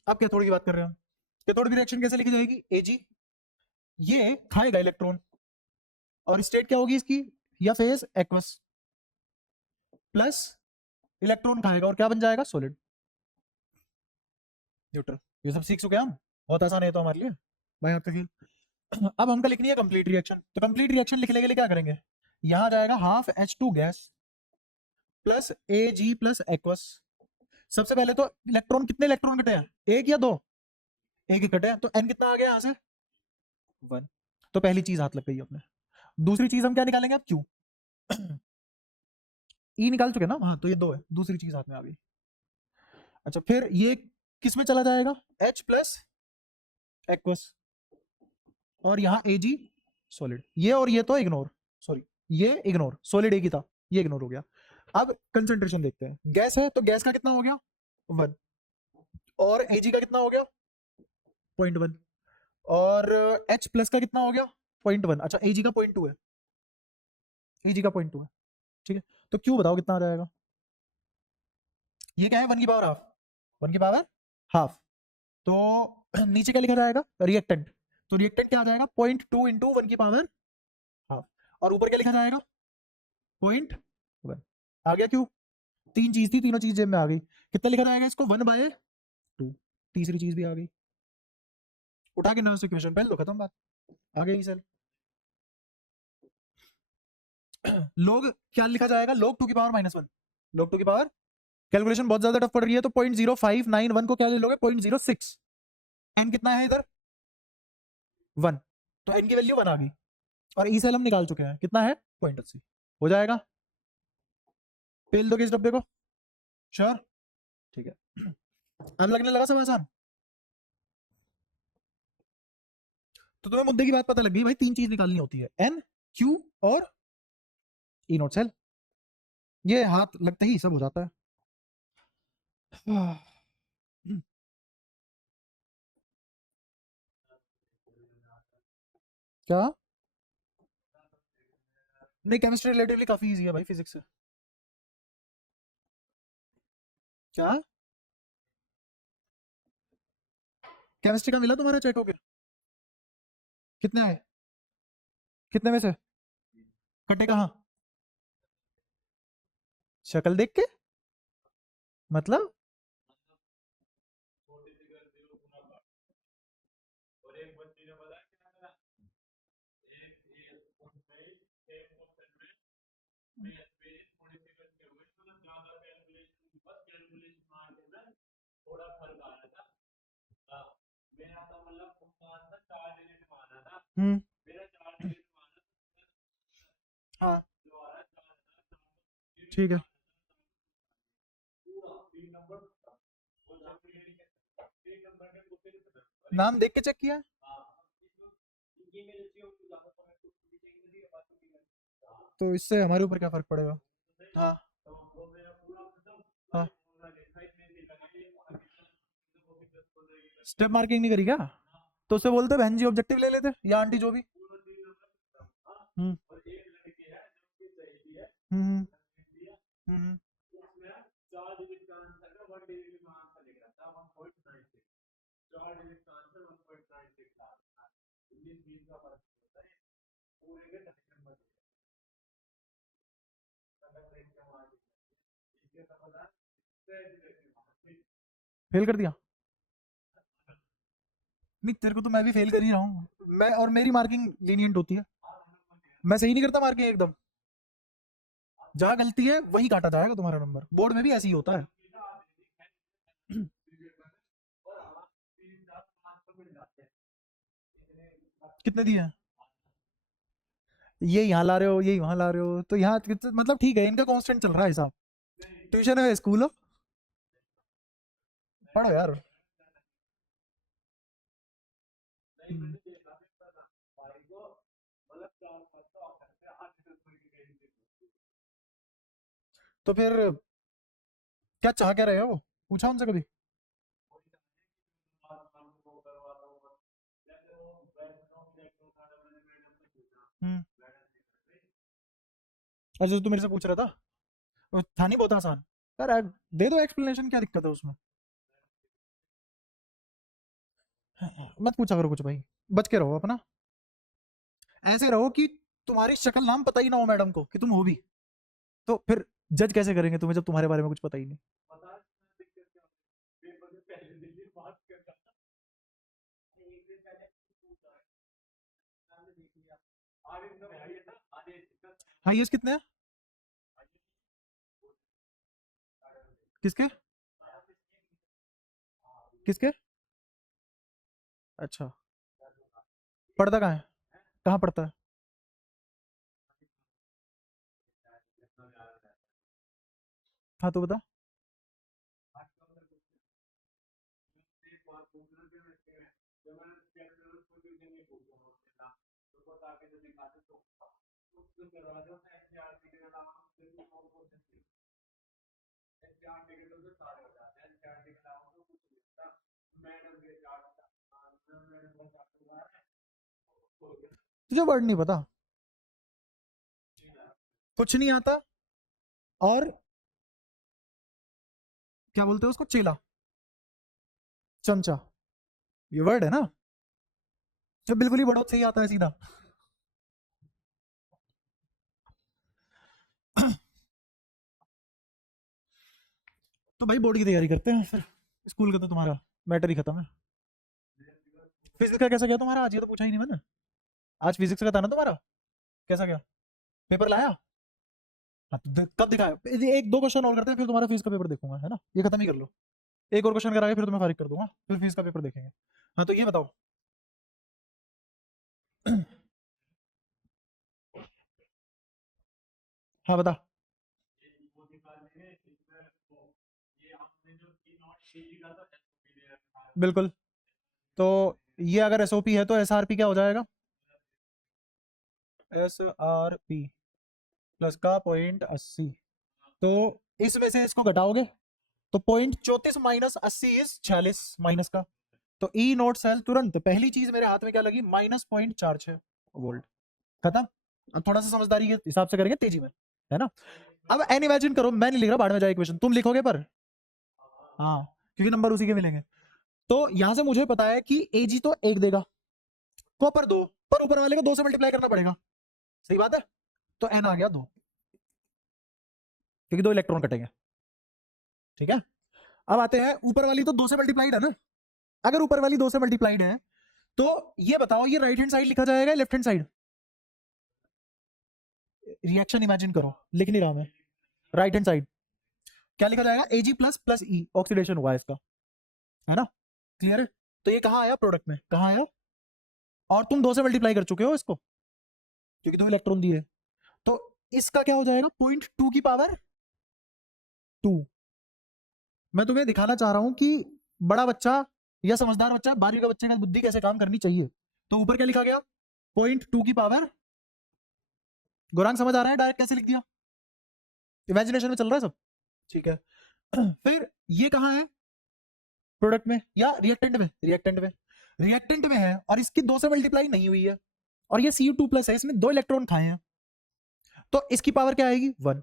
अब कैथोड की बात कर रहे हैं हम कैथोड की रिएक्शन कैसे लिखी जाएगी Ag ये खाएगा इलेक्ट्रॉन और स्टेट क्या होगी इसकी या फेज एक्वस प्लस इलेक्ट्रॉन खाएगा और क्या बन जाएगा सॉलिड न्यूट्रल ये सब सीख चुके हम बहुत आसान है तो हमारे लिए भाई आपका खेल अब हमको लिखनी है कंप्लीट रिएक्शन तो कंप्लीट रिएक्शन लिखने के लिए क्या करेंगे यहां जाएगा half H2 gas plus Ag plus aqueous सबसे पहले तो इलेक्ट्रॉन कितने इलेक्ट्रॉन कटे हैं एक या दो एक ही कटे हैं तो n कितना आ गया यहां से 1 तो पहली चीज हाथ लग गई अपने दूसरी चीज हम क्या निकालेंगे अब Q ई निकाल चुके ना हाँ तो ये 2 है दूसरी चीज हाथ में आ गई अच्छा फिर ये किस में चला जाएगा H प्लस एक्वस और यहाँ Ag सॉलिड ये और ये तो इग्नोर सॉरी ये इग्नोर सॉलिड एक ही था ये इग्नोर हो गया अब कंसंट्रेशन देखते हैं गैस है तो गैस का कितना हो गया 1 और Ag का कितना हो गया 0.1 और H प्लस का कितना हो गया 0.1 अच्छा Ag का 0.2 है Ag का 0.2 है ठीक है तो Q बताओ कितना आ जाएगा ये क्या है 1 की पावर हाफ 1 की पावर हाफ तो नीचे क्या लिखा जाएगा रिएक्टेंट तो रिएक्टेंट क्या आ जाएगा 0.2 इंटू 1 की पावर हाफ और ऊपर क्या लिखा जाएगा 0.1 आ गया क्यों तीन चीज थी तीनों चीज जेब में आ गई कितना लिखा जाएगा इसको 1/2 तीसरी चीज भी आ गई उठा के नर्स इक्वेशन पहले तो खत्म बात आ गई सर लोग क्या लिखा जाएगा लोग 2 की पावर -1 लोग 2 की पावर कैलकुलेशन बहुत ज्यादा टफ पड़ रही है तो 0.0591 को क्या ले लोगे 0.06 एन कितना है इधर 1 तो एन की वैल्यू 1 आ गई और ई सेल हम निकाल चुके हैं कितना है 0.80 हो जाएगा पेल दोगे इस डब्बे को श्योर ठीक है अब लगने लगा सब आसान तो तुम्हें मुद्दे की बात पता लग गई भाई तीन चीज निकालनी होती है एन क्यू और ई नोट सेल ये हाथ लगते ही सब हो जाता है क्या नहीं केमिस्ट्री रिलेटिवली काफी इजी है भाई फिजिक्स से क्या केमिस्ट्री का मिला तुम्हारा चेक हो गया कितने आए कितने में से कटे कहाँ शक्ल देख के मतलब हम्म हाँ ठीक है। नाम देख के चेक किया है? तो इससे हमारे ऊपर क्या फर्क पड़ेगा? हाँ हाँ। स्टेप मार्किंग नहीं करी क्या? तो उससे बोलते बहन जी ऑब्जेक्टिव ले लेते, या आंटी जो भी। हम्म हम्म हम्म। फेल कर दिया? नहीं, तेरे को तो मैं भी फेल कर ही रहा हूँ। मैं और मेरी मार्किंग लीनियंट होती है। मैं सही नहीं करता मार्किंग एकदम। जहाँ गलती है वही काटा जाएगा तुम्हारा नंबर, बोर्ड में भी ऐसे ही होता है। कितने दिए हैं? ये यहाँ ला रहे हो, ये वहां ला रहे हो, तो यहाँ मतलब ठीक है, इनका कांस्टेंट चल रहा है हिसाब। ट्यूशन है, स्कूल हो? पढ़ो यार। हम्म, तो फिर क्या चाह क्या रहे हो, पूछा उनसे कभी? हम्म। अच्छा, तो तू मेरे से पूछ रहा था? वो था नहीं बहुत आसान? यार दे दो एक्सप्लेनेशन, क्या दिक्कत है उसमें? मत पूछा करो कुछ भाई, बच के रहो अपना। ऐसे रहो कि तुम्हारी शक्ल नाम पता ही ना हो मैडम को कि तुम हो भी, तो फिर जज कैसे करेंगे तुम्हें जब तुम्हारे बारे में कुछ पता ही नहीं। हाईएस्ट कितने हैं? किसके? किसके? अच्छा। पढ़ता कहाँ है? कहाँ पढ़ता है? हाँ तो बता। तुझे वर्ड नहीं पता? कुछ नहीं आता? और क्या बोलते हैं उसको, चेला? चमचा? ये वर्ड है ना? जब बिल्कुल ही बड़ों से ही आता है सीधा। तो भाई बोर्ड की तैयारी करते हैं फिर। स्कूल का तो तुम्हारा मैटर ही खत्म है। फिजिक्स का कैसा गया तुम्हारा आज? ये तो पूछा ही नहीं मैंने। आज फिजिक्स का था ना तुम्हारा? कैसा गया? पेपर लाया? हाँ, तो कब दिखाया? एक दो क्वेश्चन और करते हैं, फिर तुम्हारा फीस का पेपर देखूंगा, है ना? ये खत्म ही कर लो। एक और क्वेश्चन कराके फिर तुम्हें फारिग कर दूंगा, फिर फीस का पेपर देखेंगे। हाँ तो ये बताओ। हाँ बता। बिल्कुल। तो ये अगर एसओपी है तो एसआरपी क्या हो जाएगा? एसआरपी प्लस का 0.80। तो इसमें से इसको घटाओगे तो 0.34 माइनस 80 इज 46 माइनस का। तो ई नोट सेल तुरंत पहली चीज मेरे हाथ में क्या लगी, -0.46 वोल्ट। खत्म। अब थोड़ा सा समझदारी के हिसाब से करेंगे तेजी में, है ना? अब एन इमेजिन करो, मैं नहीं लिख रहा, बाद में जाए इक्वेशन तुम लिखोगे पर। हाँ, क्योंकि नंबर उसी के मिलेंगे। तो यहां से मुझे पता है कि एजी तो एक देगा, कॉपर दो, पर ऊपर वाले को दो से मल्टीप्लाई करना पड़ेगा। सही बात है। तो एन आ गया दो, क्योंकि दो इलेक्ट्रॉन कटेंगे। ठीक है। अब आते हैं, ऊपर वाली तो दो से मल्टीप्लाइड है ना? अगर ऊपर वाली दो से मल्टीप्लाइड है तो ये बताओ, ये राइट हैंड साइड लिखा जाएगा left hand side? Reaction imagine करो, लिख नहीं रहा मैं। राइट हैंड साइड क्या लिखा जाएगा? एजी प्लस प्लस ई, ऑक्सीडेशन हुआ है इसका, है ना? क्लियर है? तो ये कहाँ आया प्रोडक्ट में, कहाँ आया? और तुम दो से मल्टीप्लाई कर चुके हो इसको, क्योंकि दो इलेक्ट्रॉन दिए। तो इसका क्या हो जाएगा 0.2 की पावर 2। मैं तुम्हें दिखाना चाह रहा हूं कि बड़ा बच्चा या समझदार बच्चा 12वीं का बच्चे का बुद्धि कैसे काम करनी चाहिए। तो ऊपर क्या लिखा गया 0.2 की पावर, गुरांग समझ आ रहा है डायरेक्ट कैसे लिख दिया, इमेजिनेशन में चल रहा है सब, ठीक है। फिर ये कहाँ है प्रोडक्ट में या रिएक्टेंट में, रिएक्टेंट में है और इसकी 2 से मल्टीप्लाई नहीं हुई है और ये Cu2+ है, इसने 2 इलेक्ट्रॉन खाए हैं, तो इसकी पावर क्या आएगी 1।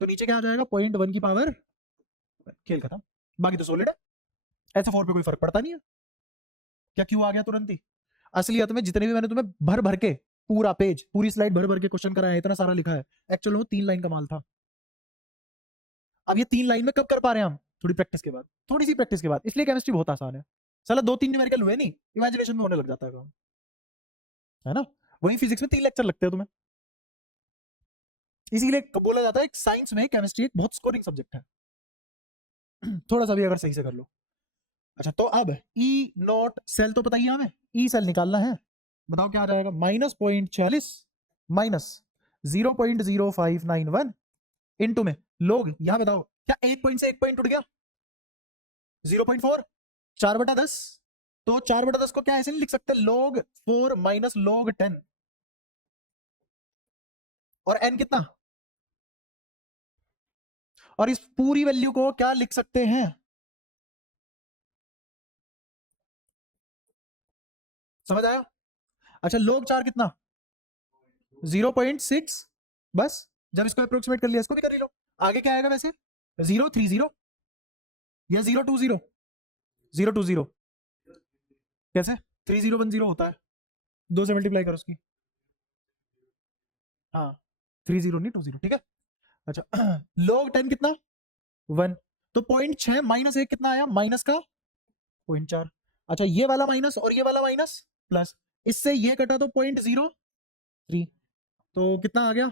तो नीचे क्या आ जाएगा 0.1 की पावर, खेल खत्म। बाकी तो सॉलिड है, ऐसे 4 पे कोई फर्क पड़ता नहीं है। क्या क्यों आ गया तुरंत ही? असलियत में जितने भी मैंने तुम्हें भर भर के पूरा पेज पूरी स्लाइड भर भर के क्वेश्चन कराया, इतना सारा लिखा है, एक्चुअल में 3 लाइन का माल था। अब ये 3 लाइन में कब कर पा रहे हैं हम? थोड़ी प्रैक्टिस के बाद, थोड़ी सी प्रैक्टिस के बाद। इसलिए केमिस्ट्री बहुत आसान है। साला 2-3 न्यूमेरिकल हुए नहीं, इमेजिनेशन में होने लग जाता है काम, है ना। वही फिजिक्स में 3 लेक्चर लगते हैं तुम्हें, इसीलिए बोला जाता है साइंस में केमिस्ट्री एक बहुत स्कोरिंग सब्जेक्ट है। थोड़ा सा भी अगर सही से कर लो। अच्छा, तो अब ई नॉट सेल तो बताइए हमें, ई सेल निकालना है। बताओ क्या आ जाएगा, -0.46 माइनस 0.0591 इंटू में लोग, यहां बताओ क्या 1 पॉइंट से 1 पॉइंट उठ गया 0.4, 4/10। तो 4/10 को क्या ऐसे नहीं लिख सकते, log 4 माइनस log 10, और n कितना, और इस पूरी वैल्यू को क्या लिख सकते हैं, समझ आया? अच्छा, log 4 कितना 0.6, बस जब इसको अप्रोक्सीमेट कर लिया इसको भी कर ही लो। आगे क्या आएगा वैसे 030 या 020, 020 कैसे 3010 होता है, 2 से मल्टीप्लाई करो उसकी, हाँ 30 नहीं 20, ठीक है। अच्छा log 10 कितना 1, तो 0.6 माइनस 1 कितना आया, माइनस का 0.4। अच्छा, ये वाला माइनस और ये वाला माइनस प्लस, इससे ये कटा तो 0.03, तो कितना आ गया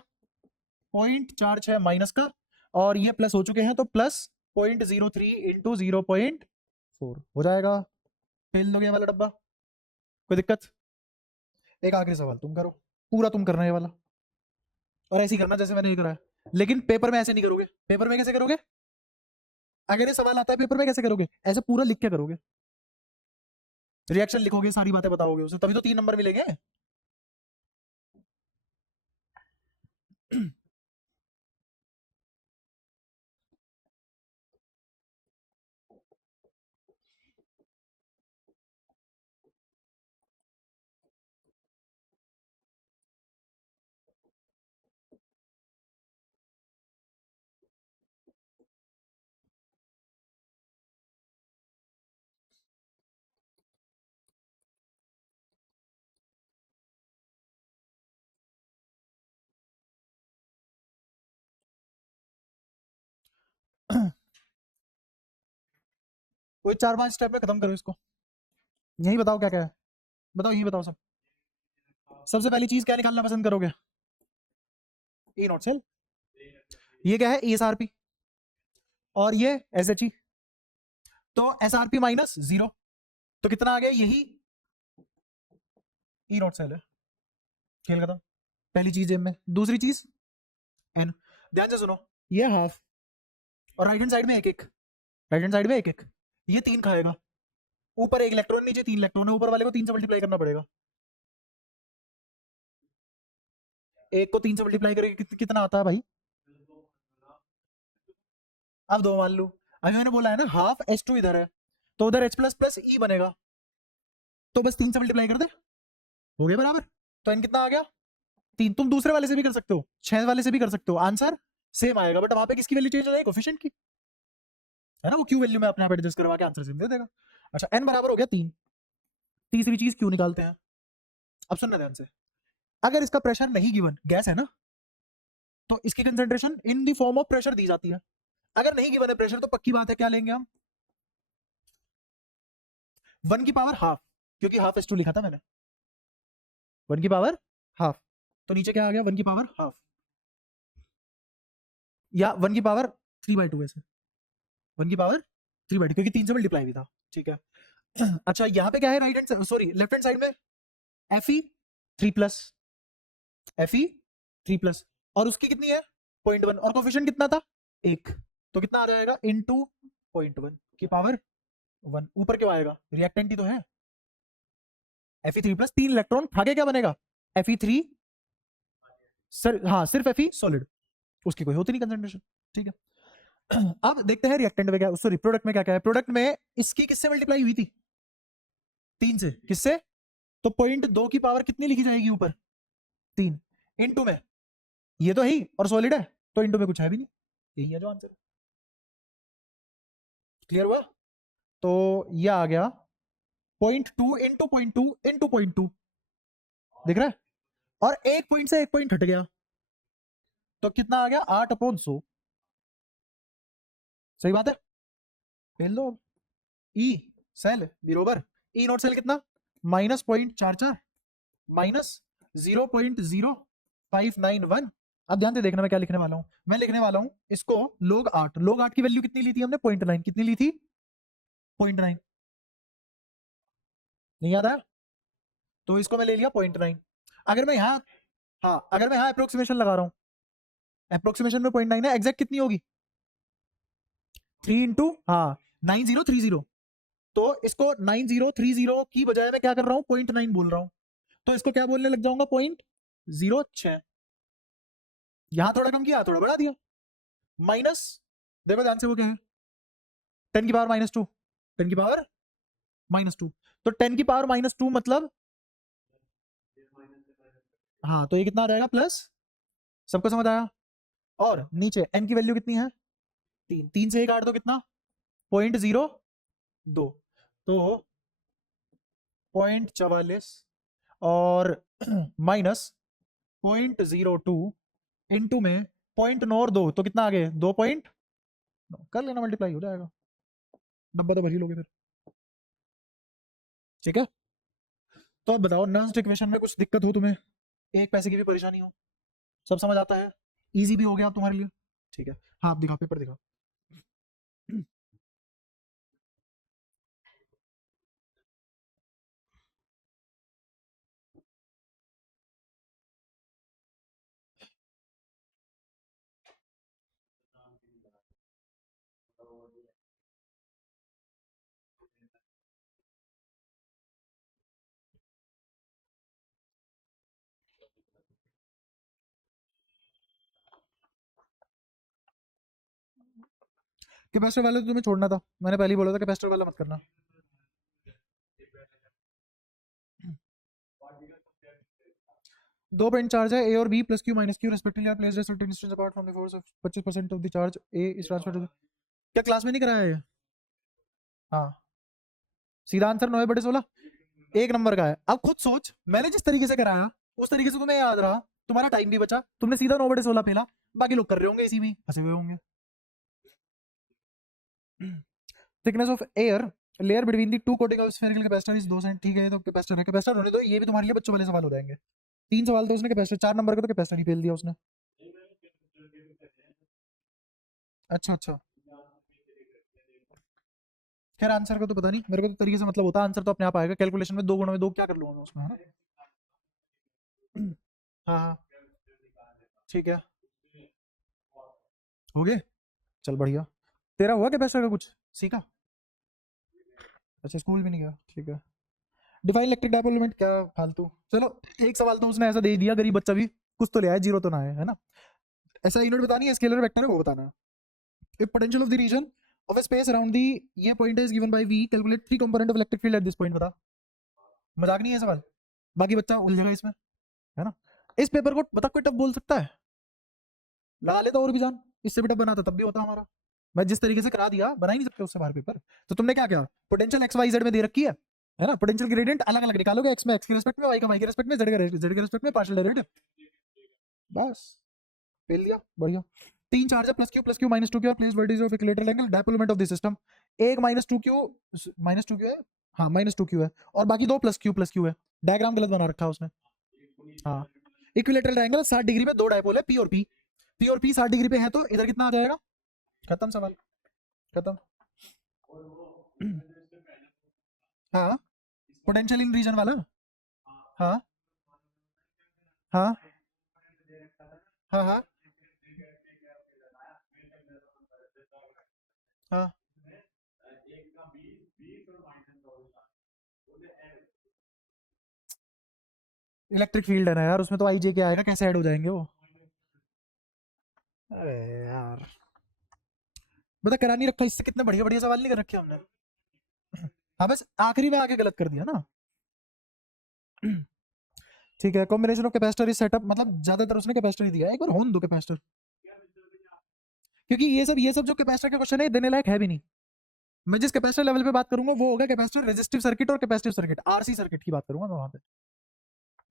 0.46 माइनस का, और ये प्लस हो चुके हैं तो प्लस 0.03 इंटू 0.4 हो जाएगा। फेल हो गया वाला डब्बा, कोई दिक्कत? एक आखिरी सवाल तुम करो, पूरा तुम करना है ये वाला, और ऐसे ही करना जैसे मैंने ये करा है, लेकिन पेपर में ऐसे नहीं करोगे। पेपर में कैसे करोगे, अगर ये सवाल आता है पेपर में कैसे करोगे, ऐसे पूरा लिख के करोगे, रिएक्शन लिखोगे, सारी बातें बताओगे उसे, तभी तो 3 नंबर मिलेंगे। कोई 4-5 स्टेप में खत्म करो इसको। यही बताओ क्या क्या है, बताओ यही बताओ सब। सबसे पहली चीज क्या निकालना पसंद करोगे, ए नॉट सेल, ये क्या है ESRP, और ये SHE, तो SRP माइनस 0, तो कितना आ गया, यही ई नॉट सेल है, खेल खत्म। पहली चीज में, दूसरी चीज एन, ध्यान से सुनो, ये हाफ और राइट हैंड साइड में एक एक, राइट हैंड साइड में एक एक, ये 3 खाएगा, ऊपर 1 इलेक्ट्रॉन नीचे 3 इलेक्ट्रॉन है, ऊपर वाले को 3 से मल्टीप्लाई करना पड़ेगा, एक को 3 से मल्टीप्लाई करके कितना आता है भाई, अब 2 मान लो। अभी मैंने बोला है ना हाफ H2 इधर है, तो उधर H प्लस प्लस E बनेगा, तो बस 3 से मल्टीप्लाई कर दे, हो गया बराबर। तो n कितना आ गया 3, तुम दूसरे वाले से भी कर सकते हो, 6 वाले से भी कर सकते हो, आंसर सेम आएगा, बट वहां पे किसकी वैल्यू चेंज हो जाएगी, कोफिशिएंट की, है ना, वो क्यू वैल्यू में अपने आप एडजस्ट करवा के आंसर सेम दे देगा। अच्छा, n बराबर हो गया 3, तीसरी चीज क्यू निकालते हैं। अब सुनना ध्यान से, अगर इसका प्रेशर नहीं गिवन, गैस है ना, तो इसकी concentration in the form of pressure दी जाती है। अगर नहीं गिवन है प्रेशर, तो पक्की बात है क्या लेंगे हम, 1 की पावर हाफ, क्योंकि हाफ H2 लिखा था मैंने, 1 की पावर हाफ, तो नीचे क्या आ गया 1 की पावर हाफ, या 1 की पावर 3/2, ऐसे 1 की पावर 3/2, क्योंकि 3 से मल्टीप्लाई भी था, ठीक है। अच्छा, यहाँ पे क्या है, right hand sorry left hand side में Fe 3+, Fe 3+, और उसकी कितनी है 0.1 और कोफिशिएंट कितना था 1, तो कितना आ जाएगा इनटू 0.1 की पावर 1। ऊपर क्यों आएगा, रिएक्टेंट ही तो है। Fe3 प्लस 3 इलेक्ट्रॉन खा के क्या बनेगा Fe3 सर, हाँ सिर्फ Fe सॉलिड, उसकी कोई होती नहीं कंसंट्रेशन। ठीक है अब देखते हैं रिएक्टेंट में क्या, सॉरी प्रोडक्ट में क्या क्या है। प्रोडक्ट में इसकी किससे मल्टीप्लाई हुई थी 3 से, किससे, तो 0.2 की पावर कितनी लिखी जाएगी ऊपर 3, इनटू में ये तो है ही और सॉलिड है तो इनटू में कुछ है भी नहीं, यही है जो आंसर। क्लियर हुआ, तो ये आ गया 0.2 इंटू 0.2 इंटू 0.2, दिख रहा है, और एक पॉइंट से एक पॉइंट हट गया तो कितना आ गया 8/100। सही बात है, फेल दो। ई सेल बरोबर ई नॉट सेल कितना -0.44 -0.0591। अब ध्यान से देखना मैं क्या लिखने वाला हूं, मैं लिखने वाला हूं इसको log 8 की वैल्यू कितनी ली थी हमने 0.9, कितनी ली थी 0.9, नहीं याद आया, तो इसको मैं ले लिया 0.9। अगर मैं यहाँ, हाँ अगर मैं यहाँ अप्रोक्सीमेशन लगा रहा हूँ, अप्रोक्सीमेशन में 0.9 है, एग्जैक्ट कितनी होगी 3 इंटू हाँ 9030, तो इसको 9030 की बजाय मैं क्या कर रहा हूँ 0.9 बोल रहा हूँ, तो इसको क्या बोलने लग जाऊंगा 0.06। यहां थोड़ा कम किया थोड़ा बढ़ा दिया, माइनस, देखो ध्यान से वो क्या है 10 की पावर -2, 10 की पावर -2, तो 10 की पावर -2 मतलब, हाँ तो ये कितना आ जाएगा प्लस, सबको समझ आया। और नीचे n की वैल्यू कितनी है 3, 3 से 1 काट दो कितना 0.02, तो 0.44 और -0.02 इंटू में 0.92, तो कितना आ गए 2. कर लेना मल्टीप्लाई हो जाएगा, डब्बा तो भर ही लोगे फिर। ठीक है, तो अब बताओ नर्स्ड इक्वेशन में कुछ दिक्कत हो तुम्हें, एक पैसे की भी परेशानी हो, सब समझ आता है, इजी भी हो गया अब तुम्हारे लिए। ठीक है, हाँ आप दिखाओ पेपर दिखाओ। कैपेसिटर वाले तो तुम्हें छोड़ना था, मैंने पहले ही बोला था कैपेसिटर वाला मत करना। दो पॉइंट चार्ज है ए और B plus q minus q respectively are placed at certain distance apart from the force of 25% of the charge A is transferred to, क्या क्लास में नहीं कराया है? हाँ सीधा आंसर 9/16, एक नंबर का है। अब खुद सोच मैंने जिस तरीके से कराया उस तरीके से तुम्हें याद रहा, तुम्हारा टाइम भी बचा, तुमने सीधा 9/16 फेला, बाकी लोग कर रहे होंगे इसी में फंसे हुए होंगे। Thickness of air layer between the two coating of spherical capacitor is 2 cent, ठीक है तो कैपेसिटर है, कैपेसिटर होने दो, ये भी तुम्हारे लिए बच्चों वाले सवाल हो जाएंगे। 3 सवाल थे उसने कैपेसिटर, 4 नंबर का तो कैपेसिटर ही फेल दिया उसने। अच्छा अच्छा, खैर आंसर का तो पता नहीं मेरे को, तो तरीके से मतलब होता है आंसर तो अपने आप आएगा, कैलकुलेशन में 2 गुणों में 2 क्या कर लूंगा मैं उसमें, है ना। हाँ हाँ ठीक है, हो गए, चल बढ़िया। तेरा हुआ कैपेसिटर का कुछ सीखा, अच्छा स्कूल भी नहीं गया, ठीक है। डिफाइन इलेक्ट्रिक डायपोल एलिमेंट, क्या फालतू, चलो एक सवाल तो उसने ऐसा दे दिया गरीब बच्चा भी, कुछ तो ले आया, जीरो तो ना है ना। ऐसा यूनिट बतानी है, स्केलर वेक्टर है वो बताना है। If potential of the region of a space around the, ये point is given by v, calculate 3 component of electric field at this point, बता। मजाक नहीं है सवाल, बाकी बच्चा उलझेगा इसमें, है ना। इस पेपर को बता कोई टफ बोल सकता है, लगा लेता और भी जान, इससे भी टफ बनाता तब भी होता हमारा। मैं जिस तरीके से करा दिया बना ही नहीं सकते उससे बाहर पेपर। तो तुमने क्या किया, पोटेंशियल एक्स वाई जेड में दे रखी है ना, पोटेंशियल ग्रेडियंट अलग अलग निकालोगे, एक्स में एक्स के रिस्पेक्ट में, वाई का वाई के रिस्पेक्ट में, जेड के रिस्पेक्ट में पार्शियल डेरिवेटिव, बस फेल दिया, बढ़िया। 3 चार्ज है plus q -2 q place vertices of equilateral angle, dipole moment of the system, एक -2 क्यू, -2 क्यू है, हाँ -2 क्यू है, और बाकी दो प्लस क्यू है, डायग्राम गलत बना रखा है उसने। हाँ इक्विलेटरल ट्रायंगल 60 डिग्री में दो डायपोल है पी और पी 60 डिग्री पे है, तो इधर कितना आ जाएगा, खत्म सवाल, खत्म। हाँ पोटेंशियल इन रीजन वाला, हाँ हाँ हाँ हाँ हाँ। इलेक्ट्रिक फील्ड है ना यार, उसमें तो आई जे के आएगा, कैसे ऐड हो जाएंगे वो? अरे यार, बता करा नहीं रखा, इससे कितने बढ़िया बढ़िया सवाल नहीं कर रखे हमने। हाँ बस आखिरी में आके गलत कर दिया ना। ठीक है, combination of capacitor is setup, मतलब ज्यादातर उसने कैपेसिटर ही दिया है, एक बार होन दो कैपेसिटर, क्योंकि ये सब जो कैपेसिटर के क्वेश्चन है देने लायक है भी नहीं। मैं जिस कैपेसिटर लेवल पे बात करूंगा वो होगा कैपेसिटर रेजिस्टिव सर्किट और कैपेसिटिव सर्किट, आरसी सर्किट की बात करूंगा मैं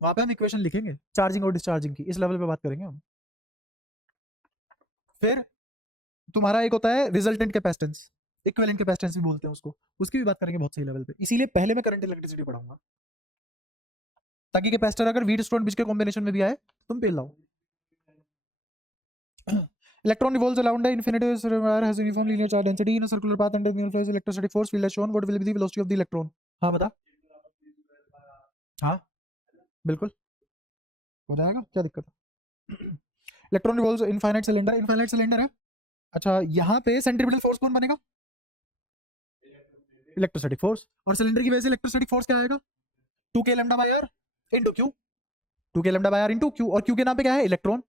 वहां पे हम इक्वेशन लिखेंगे चार्जिंग और डिस्चार्जिंग की, इस लेवल पे बात करेंगे हम। फिर तुम्हारा एक होता है रिजल्टेंट कैपेसिटेंस, इक्विवेलेंट कैपेसिटेंस भी बोलते हैं उसको, उसकी भी बात करेंगे बहुत सही लेवल पे, इसीलिए पहले मैं करंट इलेक्ट्रिसिटी पढ़ाऊंगा, ताकि कैपेसिटर अगर व्हीट स्टोन बिज के कॉम्बिनेशन में भी आए तुम पेल लाओ। Electron revolves around the infinity wire has uniform linear charge density in a circular path and the influence electrostatic force field as shown. What will be the velocity of the electron? हाँ बता। हाँ बिल्कुल हो जाएगा, क्या दिक्कत है? Electron revolves infinite cylinder है। अच्छा, यहाँ पे सेंट्रीपिटल फोर्स कौन बनेगा? इलेक्ट्रोस्टैटिक फोर्स, और सिलेंडर की वजह से इलेक्ट्रोस्टैटिक फोर्स क्या आएगा? 2k lambda by R into Q, 2k lambda by R into Q, और क्यू के नाम पे क्या है? इलेक्ट्रॉन।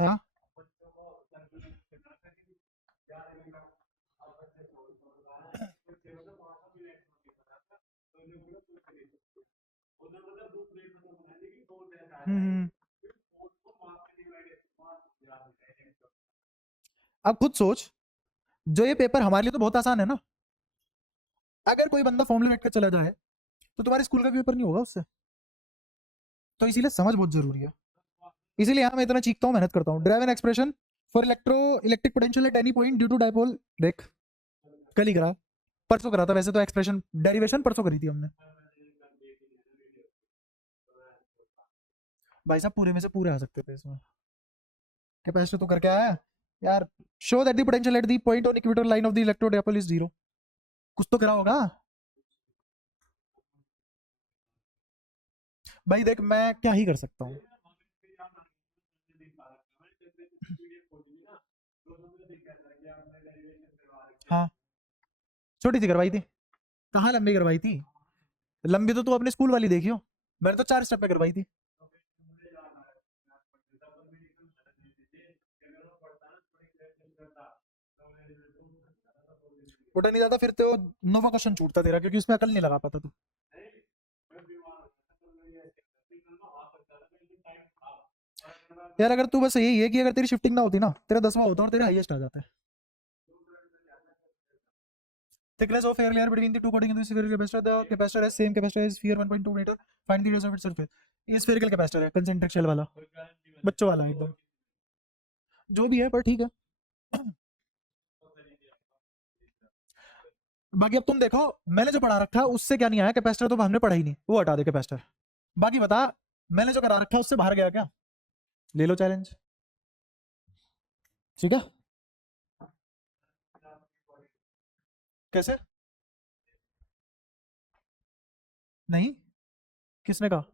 हाँ हम्म। अब खुद सोच, जो ये पेपर हमारे लिए तो बहुत आसान है ना, अगर कोई बंदा फॉर्मूला बैठ कर चला जाए तो तुम्हारे स्कूल का भी पेपर नहीं होगा उससे, तो इसीलिए समझ बहुत जरूरी है। इसीलिए यहाँ मैं इतना चीखता हूँ, मेहनत करता हूँ। Derive an expression for electric potential at any point due to dipole. देख, कल ही करा, परसों करा था वैसे तो, एक्सप्रेशन डेरिवेशन परसों करी थी हमने। भाई साहब पूरे में से पूरे आ सकते थे इसमें, कैपेसिटर तो करके आया यार। Show that the potential at the point on equator line of the electrode dipole is zero. कुछ तो करा होगा भाई, देख मैं क्या ही कर सकता हूँ। हाँ, छोटी सी करवाई थी। कहाँ लंबी करवाई थी? लंबी तो तू अपने स्कूल वाली देखियो, मैंने तो 4 स्टेप में करवाई थी। उठा नहीं जाता फिर तो, नोवा क्वेश्चन छूटता तेरा, क्योंकि उसमें अकल नहीं लगा पाता तू। यार अगर तू बस यही है कि अगर तेरी शिफ्टिंग ना होती ना, तेरा 10वां होता और तेरा हाईएस्ट आ जाता है। Thickness of air layer between the two coating in the spherical capacitor. The capacitor has same capacitor as sphere 1.2 meter. Find the radius of its surface. ये spherical capacitor है, concentric shell वाला, बच्चों वाला एकदम, जो भी है पर ठीक है। बाकी अब तुम देखो, मैंने जो पढ़ा रखा है उससे क्या नहीं आया, कैपेसिटर तो हमने पढ़ा ही नहीं, वो हटा दे कैपेसिटर। बाकी बता, मैंने जो करा रखा है उससे बाहर गया क्या? ले लो चैलेंज। ठीक है, कैसे? नहीं, किसने कहा?